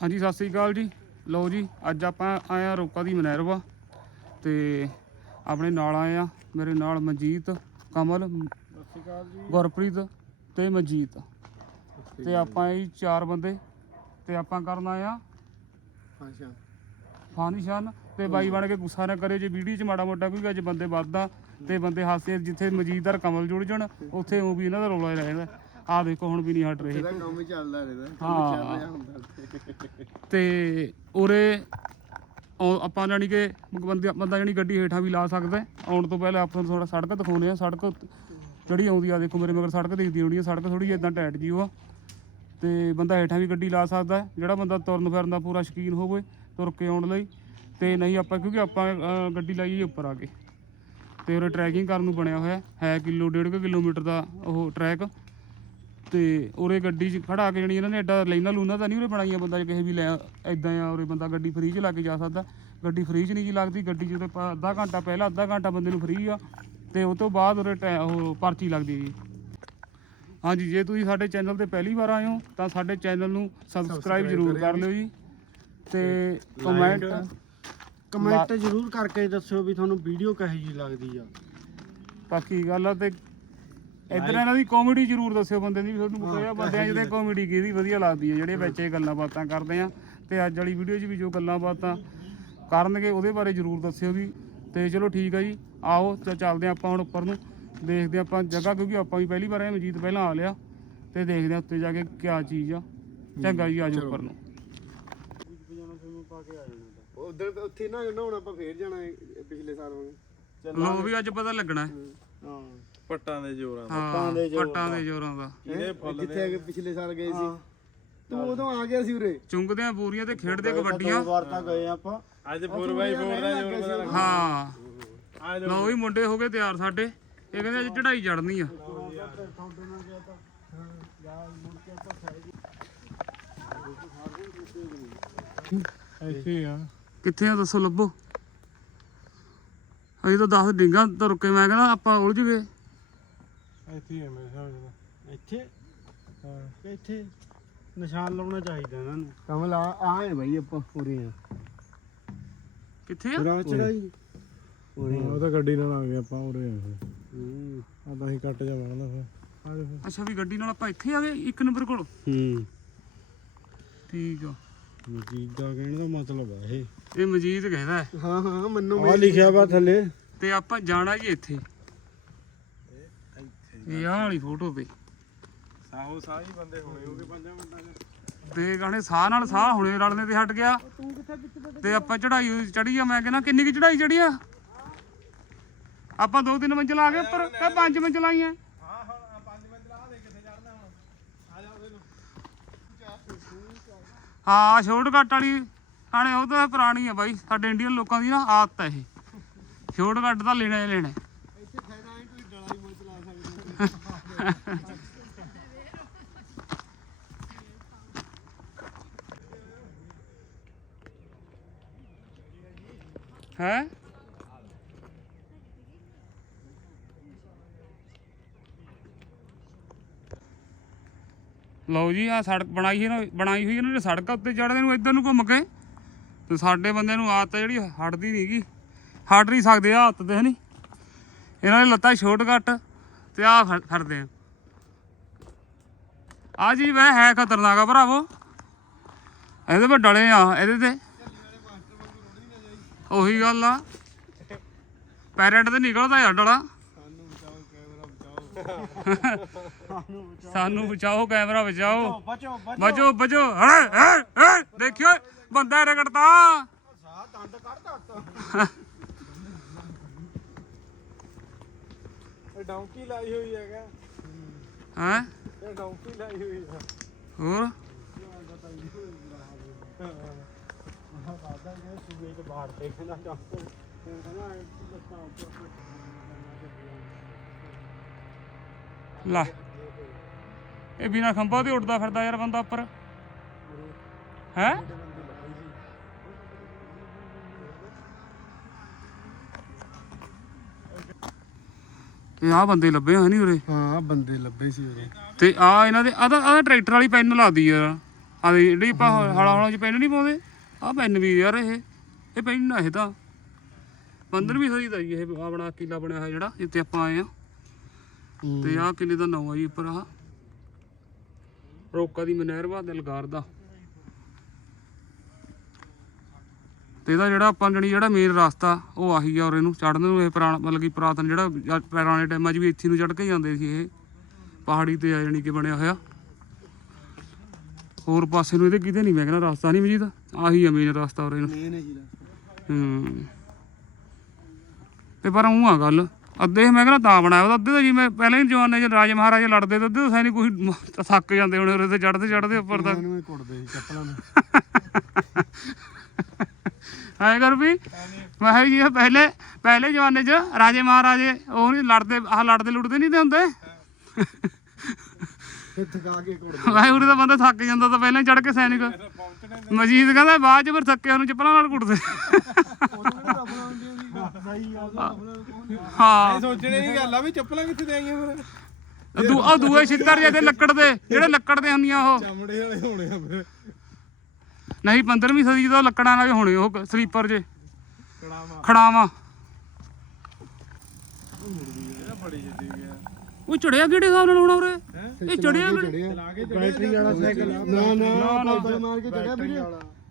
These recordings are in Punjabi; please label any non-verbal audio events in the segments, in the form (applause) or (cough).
ਹਾਂਜੀ ਸਤਿ ਸ੍ਰੀ ਅਕਾਲ ਜੀ। ਲਓ ਜੀ ਅੱਜ ਆਪਾਂ ਆਏ ਆ ਰੋਕਾ ਦੀ ਮਨੈਰਵਾ ਤੇ ਆਪਣੇ ਨਾਲ ਆਏ ਆ ਮੇਰੇ ਨਾਲ ਮਨਜੀਤ ਕਮਲ ਗੁਰਪ੍ਰੀਤ ਤੇ ਮਨਜੀਤ। ਤੇ ਆਪਾਂ ਇਹ ਚਾਰ ਬੰਦੇ ਤੇ ਆਪਾਂ ਕਰਨ ਆਏ ਆ ਫਾਨਿਸ਼ਨ। ਤੇ ਬਾਈ ਬਣ ਕੇ ਗੁੱਸਾ ਨਾ ਕਰੇ ਜੇ ਵੀਡੀਓ 'ਚ ਮਾੜਾ ਮੋਟਾ ਕੋਈ ਅੱਜ ਬੰਦੇ ਵੱਧਦਾ ਤੇ ਬੰਦੇ ਹਾਸੇ ਜਿੱਥੇ ਮਜੀਦ ਔਰ ਕਮਲ ਜੁੜ ਜਾਣ ਉੱਥੇ ਉਹ ਵੀ ਇਹਨਾਂ ਦਾ ਰੌਲਾ ਹੀ ਰਹਿੰਦਾ। ਆਹ ਦੇਖੋ ਹੁਣ ਵੀ ਨਹੀਂ ਹਟ ਰਹੇ। ਇਹਦਾ ਕੰਮ ਹੀ ਚੱਲਦਾ ਰਹਿੰਦਾ ਹਾਂ। ਚੱਲ ਰਿਹਾ ਹੁੰਦਾ। ਤੇ ਉਰੇ ਉਹ ਆਪਾਂ ਜਾਣੀ ਕਿ ਬੰਦਾ ਬੰਦਾ ਜਾਣੀ ਗੱਡੀ ਹੇਠਾਂ ਵੀ ਲਾ ਸਕਦਾ। ਆਉਣ ਤੋਂ ਪਹਿਲਾਂ ਆਪਾਂ ਨੂੰ ਥੋੜਾ ਸੜਕ ਦਿਖਾਉਨੇ ਆ ਸੜਕ ਜਿਹੜੀ ਆਉਂਦੀ ਆ ਦੇਖੋ ਮੇਰੇ ਮਗਰ ਸੜਕ ਦਿਖਦੀ ਹੋਣੀ ਆ। ਸੜਕ ਥੋੜੀ ਜਿਹੀ ਇਦਾਂ ਟਾਈਟ ਜੀ ਉਹ ਆ। ਤੇ ਬੰਦਾ ਹੇਠਾਂ ਵੀ ਗੱਡੀ ਲਾ ਸਕਦਾ। ਜਿਹੜਾ ਬੰਦਾ ਤੁਰਨ ਫਿਰਨ ਦਾ ਪੂਰਾ ਸ਼ੌਕੀਨ ਹੋਵੇ ਤੁਰ ਕੇ ਆਉਣ ਲਈ। ਤੇ ਨਹੀਂ ਆਪਾਂ ਕਿਉਂਕਿ ਆਪਾਂ ਗੱਡੀ ਲਾਈ ਹੈ ਉੱਪਰ ਆ ਕੇ। ਤੇ ਉਰੇ ਟਰੈਕਿੰਗ ਕਰਨ ਨੂੰ ਬਣਿਆ ਹੋਇਆ ਹੈ। ਕਿਲੋ ਡੇਢ ਕੁ ਕਿਲੋਮੀਟਰ ਦਾ ਉਹ ਟਰੈਕ ਤੇ ਉਰੇ ਗੱਡੀ 'ਚ ਖੜਾ ਕੇ ਜਣੀ ਇਹਨਾਂ ਨੇ ਐਡਾ ਲਾਈਨਾਂ ਲੂਨਾ ਤਾਂ ਨਹੀਂ ਉਰੇ ਬਣਾਈਆਂ ਬੰਦਾ ਜੇ ਕਿਸੇ ਵੀ ਲੈ ਐਦਾਂ ਆ ਉਰੇ ਬੰਦਾ ਗੱਡੀ ਫ੍ਰੀ 'ਚ ਲਾ ਕੇ ਜਾ ਸਕਦਾ। ਗੱਡੀ ਫ੍ਰੀ 'ਚ ਨਹੀਂ ਜੀ ਲੱਗਦੀ ਗੱਡੀ 'ਚ ਪ- ਅੱਧਾ ਘੰਟਾ ਪਹਿਲਾਂ ਅੱਧਾ ਘੰਟਾ ਬੰਦੇ ਨੂੰ ਫ੍ਰੀ ਆ ਤੇ ਉਹ ਤੋਂ ਬਾਅਦ ਉਰੇ ਟੈ- ਉਹ ਪਰਚੀ ਲੱਗਦੀ ਜੀ। ਹਾਂਜੀ ਜੇ ਤੁਸੀਂ ਸਾਡੇ ਚੈਨਲ ਤੇ ਪਹਿਲੀ ਵਾਰ ਆਏ ਹੋ ਤਾਂ ਸਾਡੇ ਚੈਨਲ ਨੂੰ ਸਬਸਕ੍ਰਾਈਬ ਜ਼ਰੂਰ ਕਰ ਲਿਓ ਜੀ। ਤੇ ਕਮੈਂਟ ਕਮੈਂਟ ਜ਼ਰੂਰ ਕਰਕੇ ਦੱਸਿਓ ਵੀ ਤੁਹਾਨੂੰ ਵੀਡੀਓ ਕਹੇ ਜੀ ਲੱਗਦੀ ਆ। ਬਾਕੀ ਗੱਲ ਆ ਤੇ ਇਧਰ ਇਹਨਾਂ ਦੀ ਕਾਮੇਡੀ ਜ਼ਰੂਰ ਦੱਸਿਓ ਬੰਦੇ ਦੀ ਵੀ ਤੁਹਾਨੂੰ ਪਤਾ ਆ ਬੰਦਿਆਂ ਜਿਹਦੇ ਕਾਮੇਡੀ ਕਿਹਦੀ ਵਧੀਆ ਲੱਗਦੀ ਹੈ ਜਿਹੜੇ ਵਿੱਚ ਇਹ ਗੱਲਾਂ ਬਾਤਾਂ ਕਰਦੇ ਆ ਤੇ ਅੱਜ ਵਾਲੀ ਵੀਡੀਓ 'ਚ ਵੀ ਜੋ ਗੱਲਾਂ ਬਾਤਾਂ ਕਰਨਗੇ ਉਹਦੇ ਬਾਰੇ ਜ਼ਰੂਰ ਦੱਸਿਓ ਵੀ ਤੇ ਚਲੋ ਠੀਕ ਆ ਜੀ ਆਓ ਚੱਲਦੇ ਆ ਆਪਾਂ ਹੁਣ ਉੱਪਰ ਨੂੰ। ਦੇਖਦੇ ਹਾਂ ਆਪਾਂ ਜਗ੍ਹਾ ਕਿਉਂਕਿ ਆਪਾਂ ਵੀ ਪਹਿਲੀ ਵਾਰ ਆਏ ਮਜੀਦ ਪਹਿਲਾਂ ਆ ਲਿਆ। ਤੇ ਦੇਖਦੇ ਆ ਉੱਤੇ ਜਾ ਕੇ ਕਿਆ ਚੀਜ਼ ਆ। ਚੰਗਾ ਜੀ ਆਜੋ ਉੱਪਰ ਨੂੰ। ਉਧਰ ਉੱਥੇ ਨਾ ਨਹਾਉਣ ਆਪਾਂ ਫੇਰ ਜਾਣਾ ਹੈ, ਪਿਛਲੇ ਸਾਲ ਵਾਂਗ। ਲੋ ਵੀ ਅੱਜ ਪਤਾ ਲੱਗਣਾ। ਹੈ। ਪੱਟਾਂ ਦੇ ਜ਼ੋਰਾਂ ਦਾ। ਪੱਟਾਂ ਦੇ ਜ਼ੋਰਾਂ ਦਾ ਜਿੱਥੇ ਅੱਗੇ ਪਿਛਲੇ ਸਾਲ ਗਏ ਸੀ। ਤੂੰ ਉਦੋਂ ਆ ਗਿਆ ਸੀ ਉਰੇ। ਚੁੰਗਦੇ ਆ ਬੋਰੀਆਂ ਤੇ ਖੇਡਦੇ ਕਬੱਡੀਆਂ। ਵਾਰ ਤਾਂ ਗਏ ਆਪਾਂ। ਅੱਜ 4x4 ਦਾ ਜ਼ੋਰ ਹਾਂ। ਲਓ ਵੀ ਮੁੰਡੇ ਹੋ ਗਏ ਤਿਆਰ ਸਾਡੇ। ਇਹ ਕਹਿੰਦੇ ਅੱਜ ਚੜਾਈ ਚੜਨੀ ਆ। ਇੱਥੇ ਆ। ਕਿੱਥੇ ਆ ਦੱਸੋ ਲੱਭੋ। ਅਜੇ ਤਾਂ 10 ਡਿੰਗਾ ਤੁਰ ਕੇ ਮੈਂ ਕਹਿੰਦਾ ਆਪਾਂ ਉਲਝ ਗਏ। ਇੱਥੇ ਆ ਮੇਰੇ ਹਿਸਾਬ ਨਾਲ। ਇੱਥੇ? ਹਾਂ। ਇੱਥੇ ਨਿਸ਼ਾਨ ਲਾਉਣਾ ਚਾਹੀਦਾ ਇਹਨਾਂ ਨੂੰ। ਕਮਲ ਆ ਆਏ ਭਾਈ ਆਪਾਂ ਉਰੇ ਆ। ਕਿੱਥੇ ਆ? ਰਾਹ ਚੜਾਈ ਉਰੇ ਉਹ ਤਾਂ ਗੱਡੀ ਨਾਲ ਆ ਗਏ ਆਪਾਂ ਉਰੇ ਆ ਫਿਰ। ਹੂੰ। ਆ ਤਾਂ ਅਸੀਂ ਕੱਟ ਜਾ ਬਣਦਾ ਫਿਰ। ਆ ਜਾ ਫਿਰ ਅੱਛਾ ਵੀ ਗੱਡੀ ਨਾਲ ਆਪਾਂ ਇੱਥੇ ਆ ਗਏ ਇੱਕ ਨੰਬਰ ਕੋਲ? ਹੂੰ। ਠੀਕ ਆ। ਮਜੀਦ ਦਾ ਕਹਿਣ ਦਾ ਮਤਲਬ ਹੈ ਇਹ। ਇਹ ਮਜੀਦ ਕਹਿੰਦਾ। ਹੈ। ਹਾਂ ਹਾਂ ਮੈਨੂੰ ਆ ਲਿਖਿਆ ਵਾ ਥੱਲੇ। ਤੇ ਆਪਾਂ ਜਾਣਾ ਜੀ ਇੱਥੇ। ਇਹ ਆਹ ਵਾਲੀ ਫੋਟੋ ਤੇ ਸਾਹੋ ਸਾਹੀ ਬੰਦੇ ਹੋਣੇ ਹੋਗੇ ਪੰਜਾਂ ਮਿੰਟਾਂ ਚ ਤੇ ਗਾਣੇ ਸਾਹ ਨਾਲ ਸਾਹ ਹੁਣੇ ਰਲਣੇ ਤੇ ਹਟ ਗਿਆ। ਤੇ ਆਪਾਂ ਚੜਾਈ ਚੜੀ ਆ ਮੈਂ ਕਹਿੰਦਾ ਕਿੰਨੀ ਕੀ ਚੜਾਈ ਚੜੀ ਆ? ਆਪਾਂ ਦੋ ਤਿੰਨ ਮੰਜ਼ਿਲ ਆ ਗਏ ਉੱਪਰ ਤੇ ਪੰਜ ਮੰਜ਼ਿਲ ਆਈਆਂ। ਹਾਂ ਹਾਂ ਪੰਜ ਮਿੰਟ ਲਾ ਦੇ ਕਿੱਥੇ ਚੜਨਾ ਹੁਣ। ਆ ਜਾ ਉਹਦੇ ਨੂੰ। ਹਾਂ ਸ਼ੋਰਟਕਟ ਵਾਲੀ ਹਾਣੇ ਉਹ ਤਾਂ ਪੁਰਾਣੀ ਆ ਬਾਈ ਸਾਡੇ ਇੰਡੀਅਨ ਲੋਕਾਂ ਦੀ ਨਾ ਆਦਤ ਹੈ ਇਹ। ਸ਼ੋਰਟਕਟ ਤਾਂ ਲੈਣਾ ਹੀ ਲੈਣਾ ਹੈ। ਇੱਥੇ ਫਾਇਦਾ ਹੈ ਕੋਈ ਡਲਾ ਹੀ ਮੋਚ ਲਾ ਸਕਦੇ ਹੈ ਲਓ ਜੀ ਆ ਸੜਕ ਬਣਾਈ ਹੈ ਬਣਾਈ ਹੋਈ ਇਹਨਾਂ ਨੇ ਸੜਕ ਉੱਤੇ ਚੜਦੇ ਨੂੰ ਇੱਧਰ ਨੂੰ ਘੁੰਮ ਕੇ। ਤੇ ਸਾਡੇ ਬੰਦੇ ਨੂੰ ਆਦਤ ਜਿਹੜੀ, ਹਟਦੀ ਨਹੀਂਗੀ ਹਟ ਨਹੀਂ ਸਕਦੇ ਆ ਹੱਥ ਤੇ ਹਨੀ ਇਹਨਾਂ ਨੇ ਲੱਤਾਂ ਛੋਟ ਘੱਟ ਤੇ ਆ ਫੜਦੇ ਆ। ਆ ਜੀ ਵੈ ਹੈ ਖਤਰਨਾਕ ਆ ਭਰਾਵੋ। ਇਹਦੇ ਪਰ ਡਲੇ ਆ, ਇਹਦੇ ਤੇ। ਉਹੀ ਗੱਲ ਆ। ਪੈਰਟ ਤੇ ਨਿਕਲਦਾ ਯਾਰ ਡਲਾ। ਸਾਨੂੰ ਬਚਾਓ, ਕੈਮਰਾ ਬਚਾਓ। ਬਚੋ ਬਚੋ। ਹੜ ਦੇਖਿਓ, ਬੰਦਾ ਰਗੜਤਾ ਦੰਦ ਕੱਢ ਦਿੱਤਾ ਇਹ ਡੌਂਕੀ ਲਾਈ ਹੋਈ ਹੈਗਾ ਹੈ ਇਹ ਡੌਂਕੀ ਲਾਈ ਹੋਈ ਹੈ ਹੋਰ ਆਦਾ ਇਹ ਸੂਏ ਚ ਬਾਹਰ ਤੇ ਕਹਿੰਦਾ ਡਾਕਟਰ ਕਹਿੰਦਾ ਲੱਤਾਂ ਉੱਪਰ ਲੈ ਇਹ ਬਿਨਾ ਖੰਭਾ ਤੇ ਉੱਡਦਾ ਫਿਰਦਾ ਯਾਰ ਬੰਦਾ ਉੱਪਰ ਹੈ ਇਹ ਆ ਬੰਦੇ ਲੱਭੇ ਆ ਨਹੀਂ ਉਰੇ? ਹਾਂ ਬੰਦੇ ਲੱਭੇ ਸੀ ਉਰੇ। ਤੇ ਆ ਇਹਨਾਂ ਦੇ ਆ ਤਾਂ ਆਹ ਟਰੈਕਟਰ ਵਾਲੀ ਪੈਨ ਲਾਦੀ ਯਾਰ। ਆ ਜਿਹੜੀ ਆਪਾਂ ਹਲਾ ਹਲਾ ਚ ਪੈਨ ਨਹੀਂ ਪਾਉਂਦੇ ਆ ਪੈਨ ਵੀ ਯਾਰ ਇਹ। ਇਹ ਪੈਨ ਆ ਇਹ ਤਾਂ। 15ਵੀਂ ਸਦੀ ਦਾ ਜੀ ਇਹ ਆਪਣਾ ਕਿਲਾ ਬਣਿਆ ਹੋਇਆ ਜਿਹੜਾ ਜਿੱਥੇ ਆਪਾਂ ਆਏ ਆ। ਤੇ ਆਹ ਕਿਲੇ ਦਾ ਨਾਮ ਆ ਜੀ ਉੱਪਰ ਆਹ। ਰੋਕਾ ਦੀ ਮਨਹਿਰਵਾ ਦਿਲਗਾਰ ਦਾ। ਤੇ ਇਹਦਾ ਜਿਹੜਾ ਆਪਾਂ ਜਣੀ ਜਿਹੜਾ ਮੇਨ ਰਸਤਾ ਉਹ ਆਹੀ ਆ ਔਰ ਇਹਨੂੰ ਚੜਨ ਨੂੰ ਇਹ ਪੁਰਾਣਾ ਮਤਲਬ ਕਿ ਪੁਰਾਤਨ ਜਿਹੜਾ ਜਾਂ ਪੁਰਾਣੇ ਟਾਈਮਾਂ 'ਚ ਵੀ ਇੱਥੇ ਨੂੰ ਚੜ ਕੇ ਜਾਂਦੇ ਸੀ ਇਹ। ਪਹਾੜੀ ਤੇ ਆ ਜਾਣੀ ਕਿ ਬਣਿਆ ਹੋਇਆ। ਹੋਰ ਪਾਸੇ ਨੂੰ ਇਹਦੇ ਕਿਤੇ ਨਹੀਂ ਮੈਂ ਕਹਿੰਦਾ ਰਸਤਾ ਨਹੀਂ ਮਜੀਦ? ਆਹੀ ਆ ਮੇਨ ਰਸਤਾ ਔਰ ਇਹ ਜੀ ਹੂੰ। ਤੇ ਪਰ ਉਹ ਆ ਗੱਲ ਅੱਧੇ ਮੈਂ ਕਹਿੰਦਾ ਤਾਂ ਬਣਾਇਆ ਉਹਦਾ ਅੱਧੇ ਤਾਂ ਜਿਵੇਂ ਪਹਿਲਾਂ ਹੀ ਜਵਾਨੇ ਚ ਰਾਜੇ ਮਹਾਰਾਜੇ ਲੜਦੇ ਤੇ ਅੱਧੇ ਤਾਂ ਸੈਨਿਕ ਕੋਈ ਮ- ਥੱਕ ਜਾਂਦੇ ਹੋਣੇ ਉਹਦੇ ਤੇ ਚੜਦੇ ਚੜਦੇ ਉੱਪਰ ਤੱਕ ਹੀ ਕੁੱਟਦੇ ਸੀ ਚੱਪਲਾਂ ਨੂੰ। (laughs) ਕਰ ਵੀ? ਮੈਂ ਕਿਹਾ ਜੀ ਇਹ ਪਹਿਲੇ ਪਹਿਲੇ ਜਵਾਨੇ ਚ ਰਾਜੇ ਮਹਾਰਾਜੇ ਉਹ ਨਹੀਂ ਲੜਦੇ ਆਹ ਲੜਦੇ ਲੁੜਦੇ ਨਹੀਂ ਤੇ ਹੁੰਦੇ? ਉਰੇ ਦਾ ਬੰਦਾ ਥੱਕ ਜਾਂਦਾ ਤਾਂ ਪਹਿਲਾਂ ਚੜ ਕੇ ਸੈਨਿਕ। ਮਜੀਦ ਕਹਿੰਦਾ ਬਾਅਦ ਚ ਫਿਰ ਥੱਕੇ ਉਹਨੂੰ ਚੱਪਲਾਂ ਨਾਲ ਕੁੱਟਦੇ। ਆ ਉਹਦਾ ਹਾਂ ਸੋਚਣੇ ਦੀ ਗੱਲ ਆ ਵੀ ਚੱਪਲਾਂ ਕਿੱਥੇ ਦੇ ਆਈਆਂ ਫਿਰ? ਦੂ ਉਹ ਦੂਏ ਛਿੱਤਰ ਜਿਹੇ ਲੱਕੜ ਦੇ ਜਿਹੜੇ ਲੱਕੜ ਦੇ ਹੁੰਦੀਆਂ ਉਹ। ਚਮੜੇ ਵਾਲੇ ਹੋਣੇ ਆ ਫਿਰ। ਨਹੀਂ 15ਵੀਂ ਸਦੀ ਤੋਂ ਲੱਕੜਾਂ ਨਾਲ ਹੋਣੇ ਉਹ ਸਲੀਪਰ ਜੇ। ਖੜਾਵਾਂ। ਇਹਦਾ ਬੜੀ ਜਿੱਦੀ ਗਿਆ ਉਹ ਚੜਿਆ ਕਿਹੜੇ ਹਿਸਾਬ ਨਾਲ ਹੋਣਾ ਉਰੇ? ਇਹ ਚੜਿਆ ਕੇ ਬੈਟਰੀ ਵਾਲਾ ਸਾਈਕਲ। ਨਾ ਨਾ ਪੈਦਲ ਮਾਰ ਕੇ ਚੜਿਆ ਵੀਰੇ।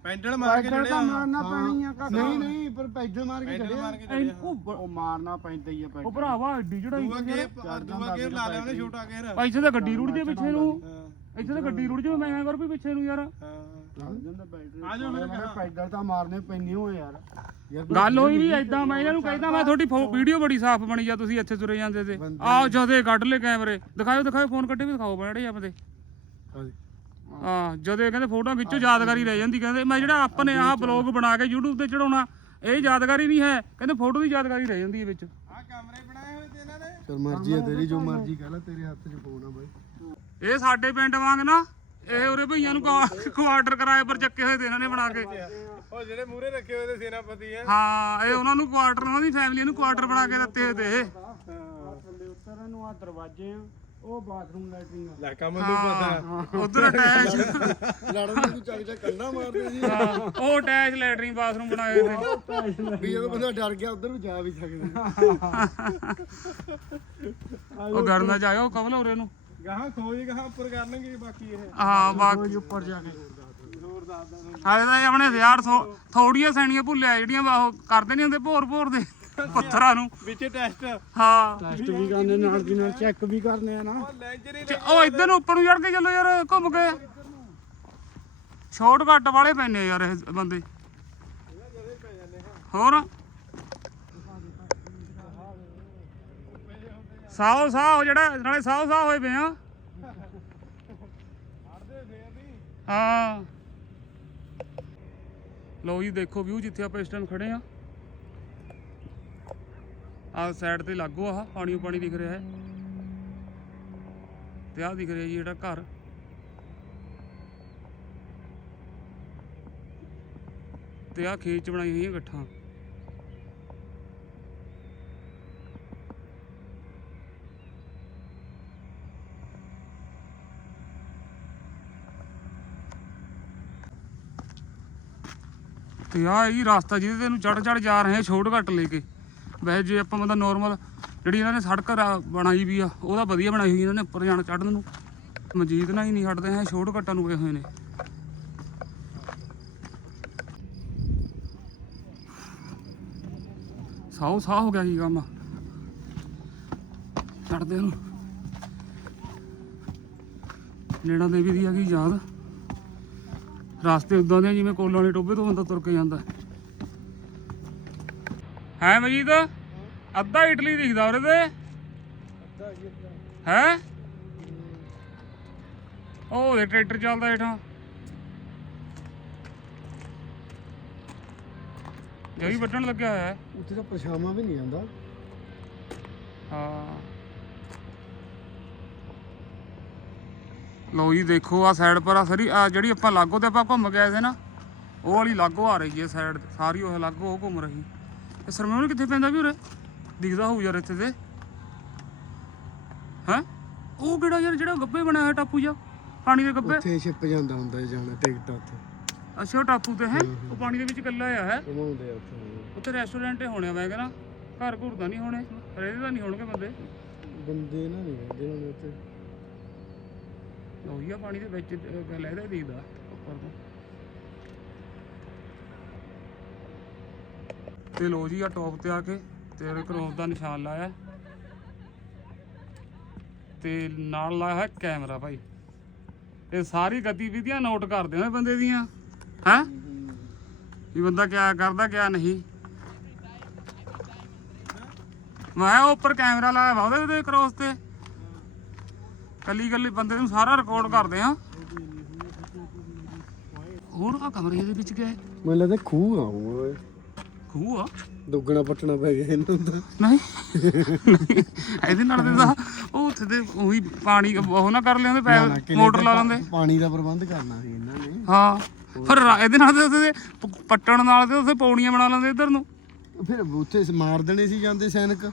ਪੈਂਡਲ ਮਾਰ ਕੇ ਚੜਿਆ। ਮਾਰਨਾ ਪੈਣੀ ਆ ਨਹੀਂ ਨਹੀਂ ਪਰ ਪੈਦਲ ਮਾਰ ਕੇ ਚੜਿਆ। ਮਾਰ ਕੇ ਚੜਿਆ। ਉਹ ਮਾਰਨਾ ਪੈਂਦਾ ਹੀ ਆ ਉਹ ਭਰਾਵਾ ਐਡੀ ਚੜਾਈ ਦੂਆ ਕੇ ਦੂਆ ਕੇ ਲਾ ਲਿਆ ਉਹਨੇ ਛੋਟਾ ਗੇਰ ਇੱਥੇ ਤਾਂ ਗੱਡੀ ਰੁੜ ਜੇ ਪਿੱਛੇ ਨੂੰ। ਇੱਥੇ ਤਾਂ ਗੱਡੀ ਰੁੜ ਜੇ ਮੈਂ ਕਰ ਵੀ ਪਿੱਛੇ ਨੂੰ ਯਾਰ। ਹਾਂ। ਜਾਂਦਾ ਬੈਟਰੀ ਆ ਜਾਓ ਫਿਰ ਪੈਦਲ ਤਾਂ ਮਾਰਨੇ ਪੈਣੀ ਹੋ ਯਾਰ। ਯਾਰ ਗੱਲ ਹੋਈ ਵੀ ਐਦਾਂ ਮੈਂ ਇਹਨਾਂ ਨੂੰ ਕਹਿੰਦਾ ਮੈਂ ਤੁਹਾਡੀ ਵੀਡੀਓ ਬੜੀ ਸਾਫ਼ ਬਣੀ ਜਾ ਤੁਸੀਂ ਇੱਥੇ ਤੁਰੇ ਜਾਂਦੇ ਤੇ। ਆਓ ਜਦੇ ਕੱਢ ਲੈ ਕੈਮਰੇ। ਦਿਖਾਓ ਦਿਖਾਓ ਫੋਨ ਕੱਢੇ ਵੀ ਦਿਖਾਓ ਬੜੇ ਆਪਦੇ ਆ ਜਦੇ ਕਹਿੰਦੇ ਫੋਟੋਆਂ ਵਿੱਚੋਂ ਯਾਦਗਾਰੀ ਰਹਿ ਜਾਂਦੀ ਕਹਿੰਦੇ ਮੈਂ ਜਿਹੜਾ ਆਪਣੇ ਆਹ ਬਲੌਗ ਬਣਾ ਕੇ YouTube ਤੇ ਚੜਾਉਣਾ ਇਹ ਯਾਦਗਾਰੀ ਨਹੀਂ ਹੈ। ਕਹਿੰਦੇ ਫੋਟੋ ਦੀ ਯਾਦਗਾਰੀ ਰਹਿ ਜਾਂਦੀ ਹੈ ਵਿੱਚ। ਆ ਕਮਰੇ ਬਣਾਏ ਹੋਏ ਤੇ ਇਹਨਾਂ ਨੇ ਚਲ ਮਰਜ਼ੀ ਹੈ ਤੇਰੀ ਜੋ ਮਰਜ਼ੀ ਕਹਿ ਲੈ ਤੇਰੇ ਹੱਥ 'ਚ ਫੋਨ ਆ ਬਾਈ। ਇਹ ਸਾਡੇ ਪਿੰਡ ਵਾਂਗ ਨਾ ਇਹ ਉਰੇ ਭਈਆਂ ਨੂੰ ਕੁਆਟਰ ਕਿਰਾਏ ਪਰ ਚੱਕੇ ਹੋਏ ਤੇ ਇਹਨਾਂ ਨੇ ਬਣਾ ਕੇ। ਉਹ ਜਿਹੜੇ ਮੂਰੇ ਰੱਖੇ ਹੋਏ ਤੇ ਸੈਨਾਪਤੀ ਆ। ਹਾਂ ਇਹ ਉਹਨਾਂ ਨੂੰ ਕੁਆਟਰ ਉਹਨਾਂ ਦੀ ਫੈਮਿਲੀ ਨੂੰ ਕੁਆਟਰ ਬਣਾ ਕੇ ਦਿੱਤੇ ਹੋਏ ਤੇ ਇਹ। ਥੱਲੇ ਉੱਤਰ ਨੂੰ ਆ ਦਰਵਾਜ਼ੇ ਆ ਉਹ ਬਾਥਰੂਮ ਲੈਟਰਿੰਗ ਲੈ ਕੰਮ ਨੂੰ ਪਤਾ। ਉਧਰ ਅਟੈਚ ਲੜਨ ਨੂੰ ਕੋਈ ਚੱਕ ਚੱਕ ਕੰਡਾ ਮਾਰਦੇ ਸੀ। ਉਹ ਅਟੈਚ ਲੈਟਰਿੰਗ ਬਾਥਰੂਮ ਬਣਾਏ ਹੋਏ ਨੇ। ਵੀ ਜਦੋਂ ਬੰਦਾ ਡਰ ਗਿਆ ਉਧਰ ਵੀ ਜਾ ਵੀ ਸਕਦੇ। ਉਹ ਗਰਨਾ ਜਾਇਓ ਉਹ ਕਵਲ ਉਰੇ ਨੂੰ। ਗਾਹਾਂ ਖੋਜ ਗਾਹਾਂ ਉੱਪਰ ਕਰਨਗੇ ਬਾਕੀ ਇਹ। ਹਾਂ ਬਾਕੀ ਉੱਪਰ ਜਾ ਕੇ। ਜ਼ੋਰ ਦੱਸਦਾ ਤੁਹਾਨੂੰ। ਹਾਲੇ ਤਾਂ ਇਹ ਆਪਣੇ ਯਾਰ ਥੋੜੀਆਂ ਸੈਣੀਆਂ ਭੁੱਲਿਆ ਜਿਹੜੀਆਂ ਉਹ ਕਰਦੇ ਨਹੀਂ ਹੁੰਦੇ ਭੋਰ ਭੋਰ ਦੇ ਪੱਥਰਾਂ ਨੂੰ। ਵਿੱਚ ਟੈਸਟ। ਹਾਂ। ਟੈਸਟ ਵੀ ਕਰਨੇ ਨਾਲ ਦੀ ਨਾਲ ਚੈੱਕ ਵੀ ਕਰਨੇ ਆ ਨਾ। ਉਹ ਲੈਂਜਰ ਹੀ ਤੇ ਉਹ ਇੱਧਰ ਨੂੰ ਉੱਪਰ ਨੂੰ ਚੜ ਕੇ ਚੱਲੋ ਯਾਰ ਘੁੰਮ ਕੇ। ਛੋਟ ਘੱਟ ਵਾਲੇ ਪੈਨੇ ਯਾਰ ਇਹ ਬੰਦੇ। ਹੋਰ? ਸਾਓ ਸਾਹ ਜਿਹੜਾ, ਨਾਲੇ ਸਾਓ ਸਾਹ ਹੋਏ ਪਏ ਆ। ਹਾਂ। ਲੋ ਜੀ, ਦੇਖੋ ਵਿਊ, ਜਿੱਥੇ ਆਪਾਂ ਇਸ ਟਾਈਮ ਖੜੇ ਆ। ਆਹ ਸਾਈਡ ਤੇ ਲੱਗੋ ਆ, ਪਾਣੀ ਪਾਣੀ ਦਿਖ ਰਿਹਾ ਹੈ। ਤੇ ਆਹ ਦਿਖ ਰਿਹਾ ਜੀ ਜਿਹੜਾ ਘਰ। ਤੇ ਆਹ ਖੇਤ ਚ ਬਣਾਈ ਹੋਈਆਂ ਗੱਠਾਂ। ਤੇ ਆਹ ਹੈ ਜੀ ਰਸਤਾ ਜਿਹਦੇ ਤੇ ਨੂੰ ਚੜ ਚੜ ਜਾ ਰਹੇ ਆ ਸ਼ਾਰਟਕਟ ਲੈ ਕੇ। ਵੈਸੇ ਜੇ ਆਪਾਂ ਬੰਦਾ ਨਾਰਮਲ ਜਿਹੜੀ ਇਹਨਾਂ ਨੇ ਸੜਕ ਬਣਾਈ ਵੀ ਆ, ਉਹਦਾ ਵਧੀਆ ਬਣਾਈ ਹੋਈ ਇਹਨਾਂ ਨੇ ਉੱਪਰ ਜਾਣ ਚੜਨ ਨੂੰ। ਮਜੀਦ ਨਾਲ ਹੀ ਨਹੀਂ ਹਟਦੇ ਹੈ ਸ਼ਾਰਟਕਟਾਂ ਨੂੰ ਪਏ ਹੋਏ ਨੇ। ਸਾਉ ਸਾਹ ਹੋ ਗਿਆ ਸੀ ਕੰਮ ਚੜਦੇ ਨੂੰ। ਨੇੜਾ ਦੇਵੀ ਦੀ ਆ ਗਈ ਯਾਦ। ਰਸਤੇ ਉਦਾਂ ਦੇ ਆ ਜਿਵੇਂ ਕੋਲਾਂ ਵਾਲੇ ਟੋਬੇ ਤੋਂ ਬੰਦਾ ਤੁਰ ਕੇ ਜਾਂਦਾ। ਹੈ ਮਜੀਦ? ਅੱਧਾ ਇਟਲੀ ਦਿਖਦਾ ਉਹਦੇ ਤੇ। ਹੈ? ਉਹ ਦੇ ਟਰੈਕਟਰ ਚੱਲਦਾ ਹੇਠਾਂ ਜਈ ਵੱਢਣ ਲੱਗਿਆ ਹੋਇਆ। ਹੈ ਉੱਥੇ ਤਾਂ ਪਛਾਵਾਂ ਵੀ ਨਹੀਂ ਜਾਂਦਾ ਹਾਂ। ਲੋ ਜੀ ਦੇਖੋ ਆ ਸਾਈਡ ਪਰ ਆ ਸਾਰੀ ਆ ਜਿਹੜੀ ਆਪਾਂ ਲਾਗੋ ਤੇ ਆਪਾਂ ਘੁੰਮ ਆਏ ਸੀ ਨਾ ਉਹ ਵਾਲੀ ਲਾਗੋ ਆ ਰਹੀ ਹੈ ਸਾਈਡ ਸਾਰੀ ਉਹ ਲਾਗੋ ਉਹ ਘੁੰਮ ਰਹੀ। ਇਹ ਸਰਮੋਨ ਕਿੱਥੇ ਪੈਂਦਾ ਵੀ ਉਰੇ ਦਿਖਦਾ ਹੋਊ ਯਾਰ ਇੱਥੇ ਤੇ। ਹੈ? ਉਹ ਕਿਹੜਾ ਯਾਰ ਜਿਹੜਾ ਗੱਬੇ ਬਣਾਇਆ ਹੋਇਆ ਟਾਪੂ ਜਾ ਪਾਣੀ ਦੇ ਗੱਬੇ? ਉੱਥੇ ਛਿਪ ਜਾਂਦਾ ਹੁੰਦਾ ਜਾਣਾ ਟਿਕਟ ਉੱਥੇ। ਅੱਛਾ ਉਹ ਟਾਪੂ ਤੇ ਹੈ? ਉਹ ਪਾਣੀ ਦੇ ਵਿੱਚ ਇਕੱਲਾ ਆ ਹੈ? ਘੁਮਾਉਂਦੇ ਆ ਉੱਥੇ। ਉੱਥੇ ਰੈਸਟੋਰੈਂਟ ਹੋਣੇ ਆ, ਮੈਂ ਕਹਿੰਦਾ। ਘਰ ਘੁਰ ਤਾਂ ਨਹੀਂ ਹੋਣੇ। ਰਹਿਦੇ ਤਾਂ ਨਹੀਂ ਹੋਣਗੇ ਬੰਦੇ। ਬੰਦੇ ਨਾ ਨਹੀਂ ਰਹਿੰਦੇ ਹੁਣ ਉੱਥੇ। ਉਹੀ ਆ ਪਾਣੀ ਦੇ ਵਿੱਚ ਲਹਿਦਾ ਦਿਖਦਾ ਉੱਪਰ ਤੋਂ। ਤੇ ਲੋ ਜੀ ਆ ਟੌਪ ਤੇ ਆ ਕੇ ਤੇਰੇ ਕਰੋਮ ਦਾ ਨਿਸ਼ਾਨ ਲਾਇਆ। ਤੇ ਨਾਲ ਲਾਇਆ ਹੈ ਕੈਮਰਾ ਭਾਈ। ਇਹ ਸਾਰੀ ਗਤੀਵਿਧੀਆਂ ਨੋਟ ਕਰਦੇ ਨੇ ਬੰਦੇ ਦੀਆਂ, ਹੈ? ਵੀ ਬੰਦਾ ਕਿਆ ਕਰਦਾ, ਕਿਆ ਨਹੀਂ। ਮੈਂ ਕਿਹਾ ਉੱਪਰ ਕੈਮਰਾ ਲਾਇਆ ਵਾ, ਉਹਦੇ ਕਰੋਸ ਤੇ। ਕੱਲੀ ਕੱਲੀ ਬੰਦੇ ਨੂੰ ਸਾਰਾ ਰਿਕਾਰਡ ਕਰਦੇ ਆ ਹੋਰ ਆ ਕਮਰੇ ਦੇ ਵਿੱਚ ਗਏ ਮੈਨੂੰ ਲੱਗਦਾ ਖੂਹ ਆ ਉਹ ਓਏ। ਖੂਹ ਆ? ਦੁੱਗਣਾ ਪੱਟਣਾ ਪੈ ਗਿਆ ਇਹਨੂੰ ਤਾਂ। ਨਹੀਂ? ਇਹਦੇ ਨਾਲ ਦੇ ਤਾਂ ਉਹ ਉੱਥੇ ਦੇ ਉਹੀ ਪਾਣੀ ਉਹ ਨਾ ਕਰ ਲੈਂਦੇ ਪੈ ਮੋਟਰ ਲਾ ਲੈਂਦੇ। ਪਾਣੀ ਦਾ ਪ੍ਰਬੰਧ ਕਰਨਾ ਸੀ ਇਹਨਾਂ ਨੇ। ਹਾਂ। ਫਿਰ ਇਹਦੇ ਨਾਲ ਤੇ ਉੱਥੇ ਦੇ ਪੱਟਣ ਨਾਲ ਤੇ ਉੱਥੇ ਪੌੜੀਆਂ ਬਣਾ ਲੈਂਦੇ ਇੱਧਰ ਨੂੰ। ਫਿਰ ਉੱਥੇ ਮਾਰ ਦੇਣੇ ਸੀ ਜਾਂਦੇ ਸੈਨਿਕ।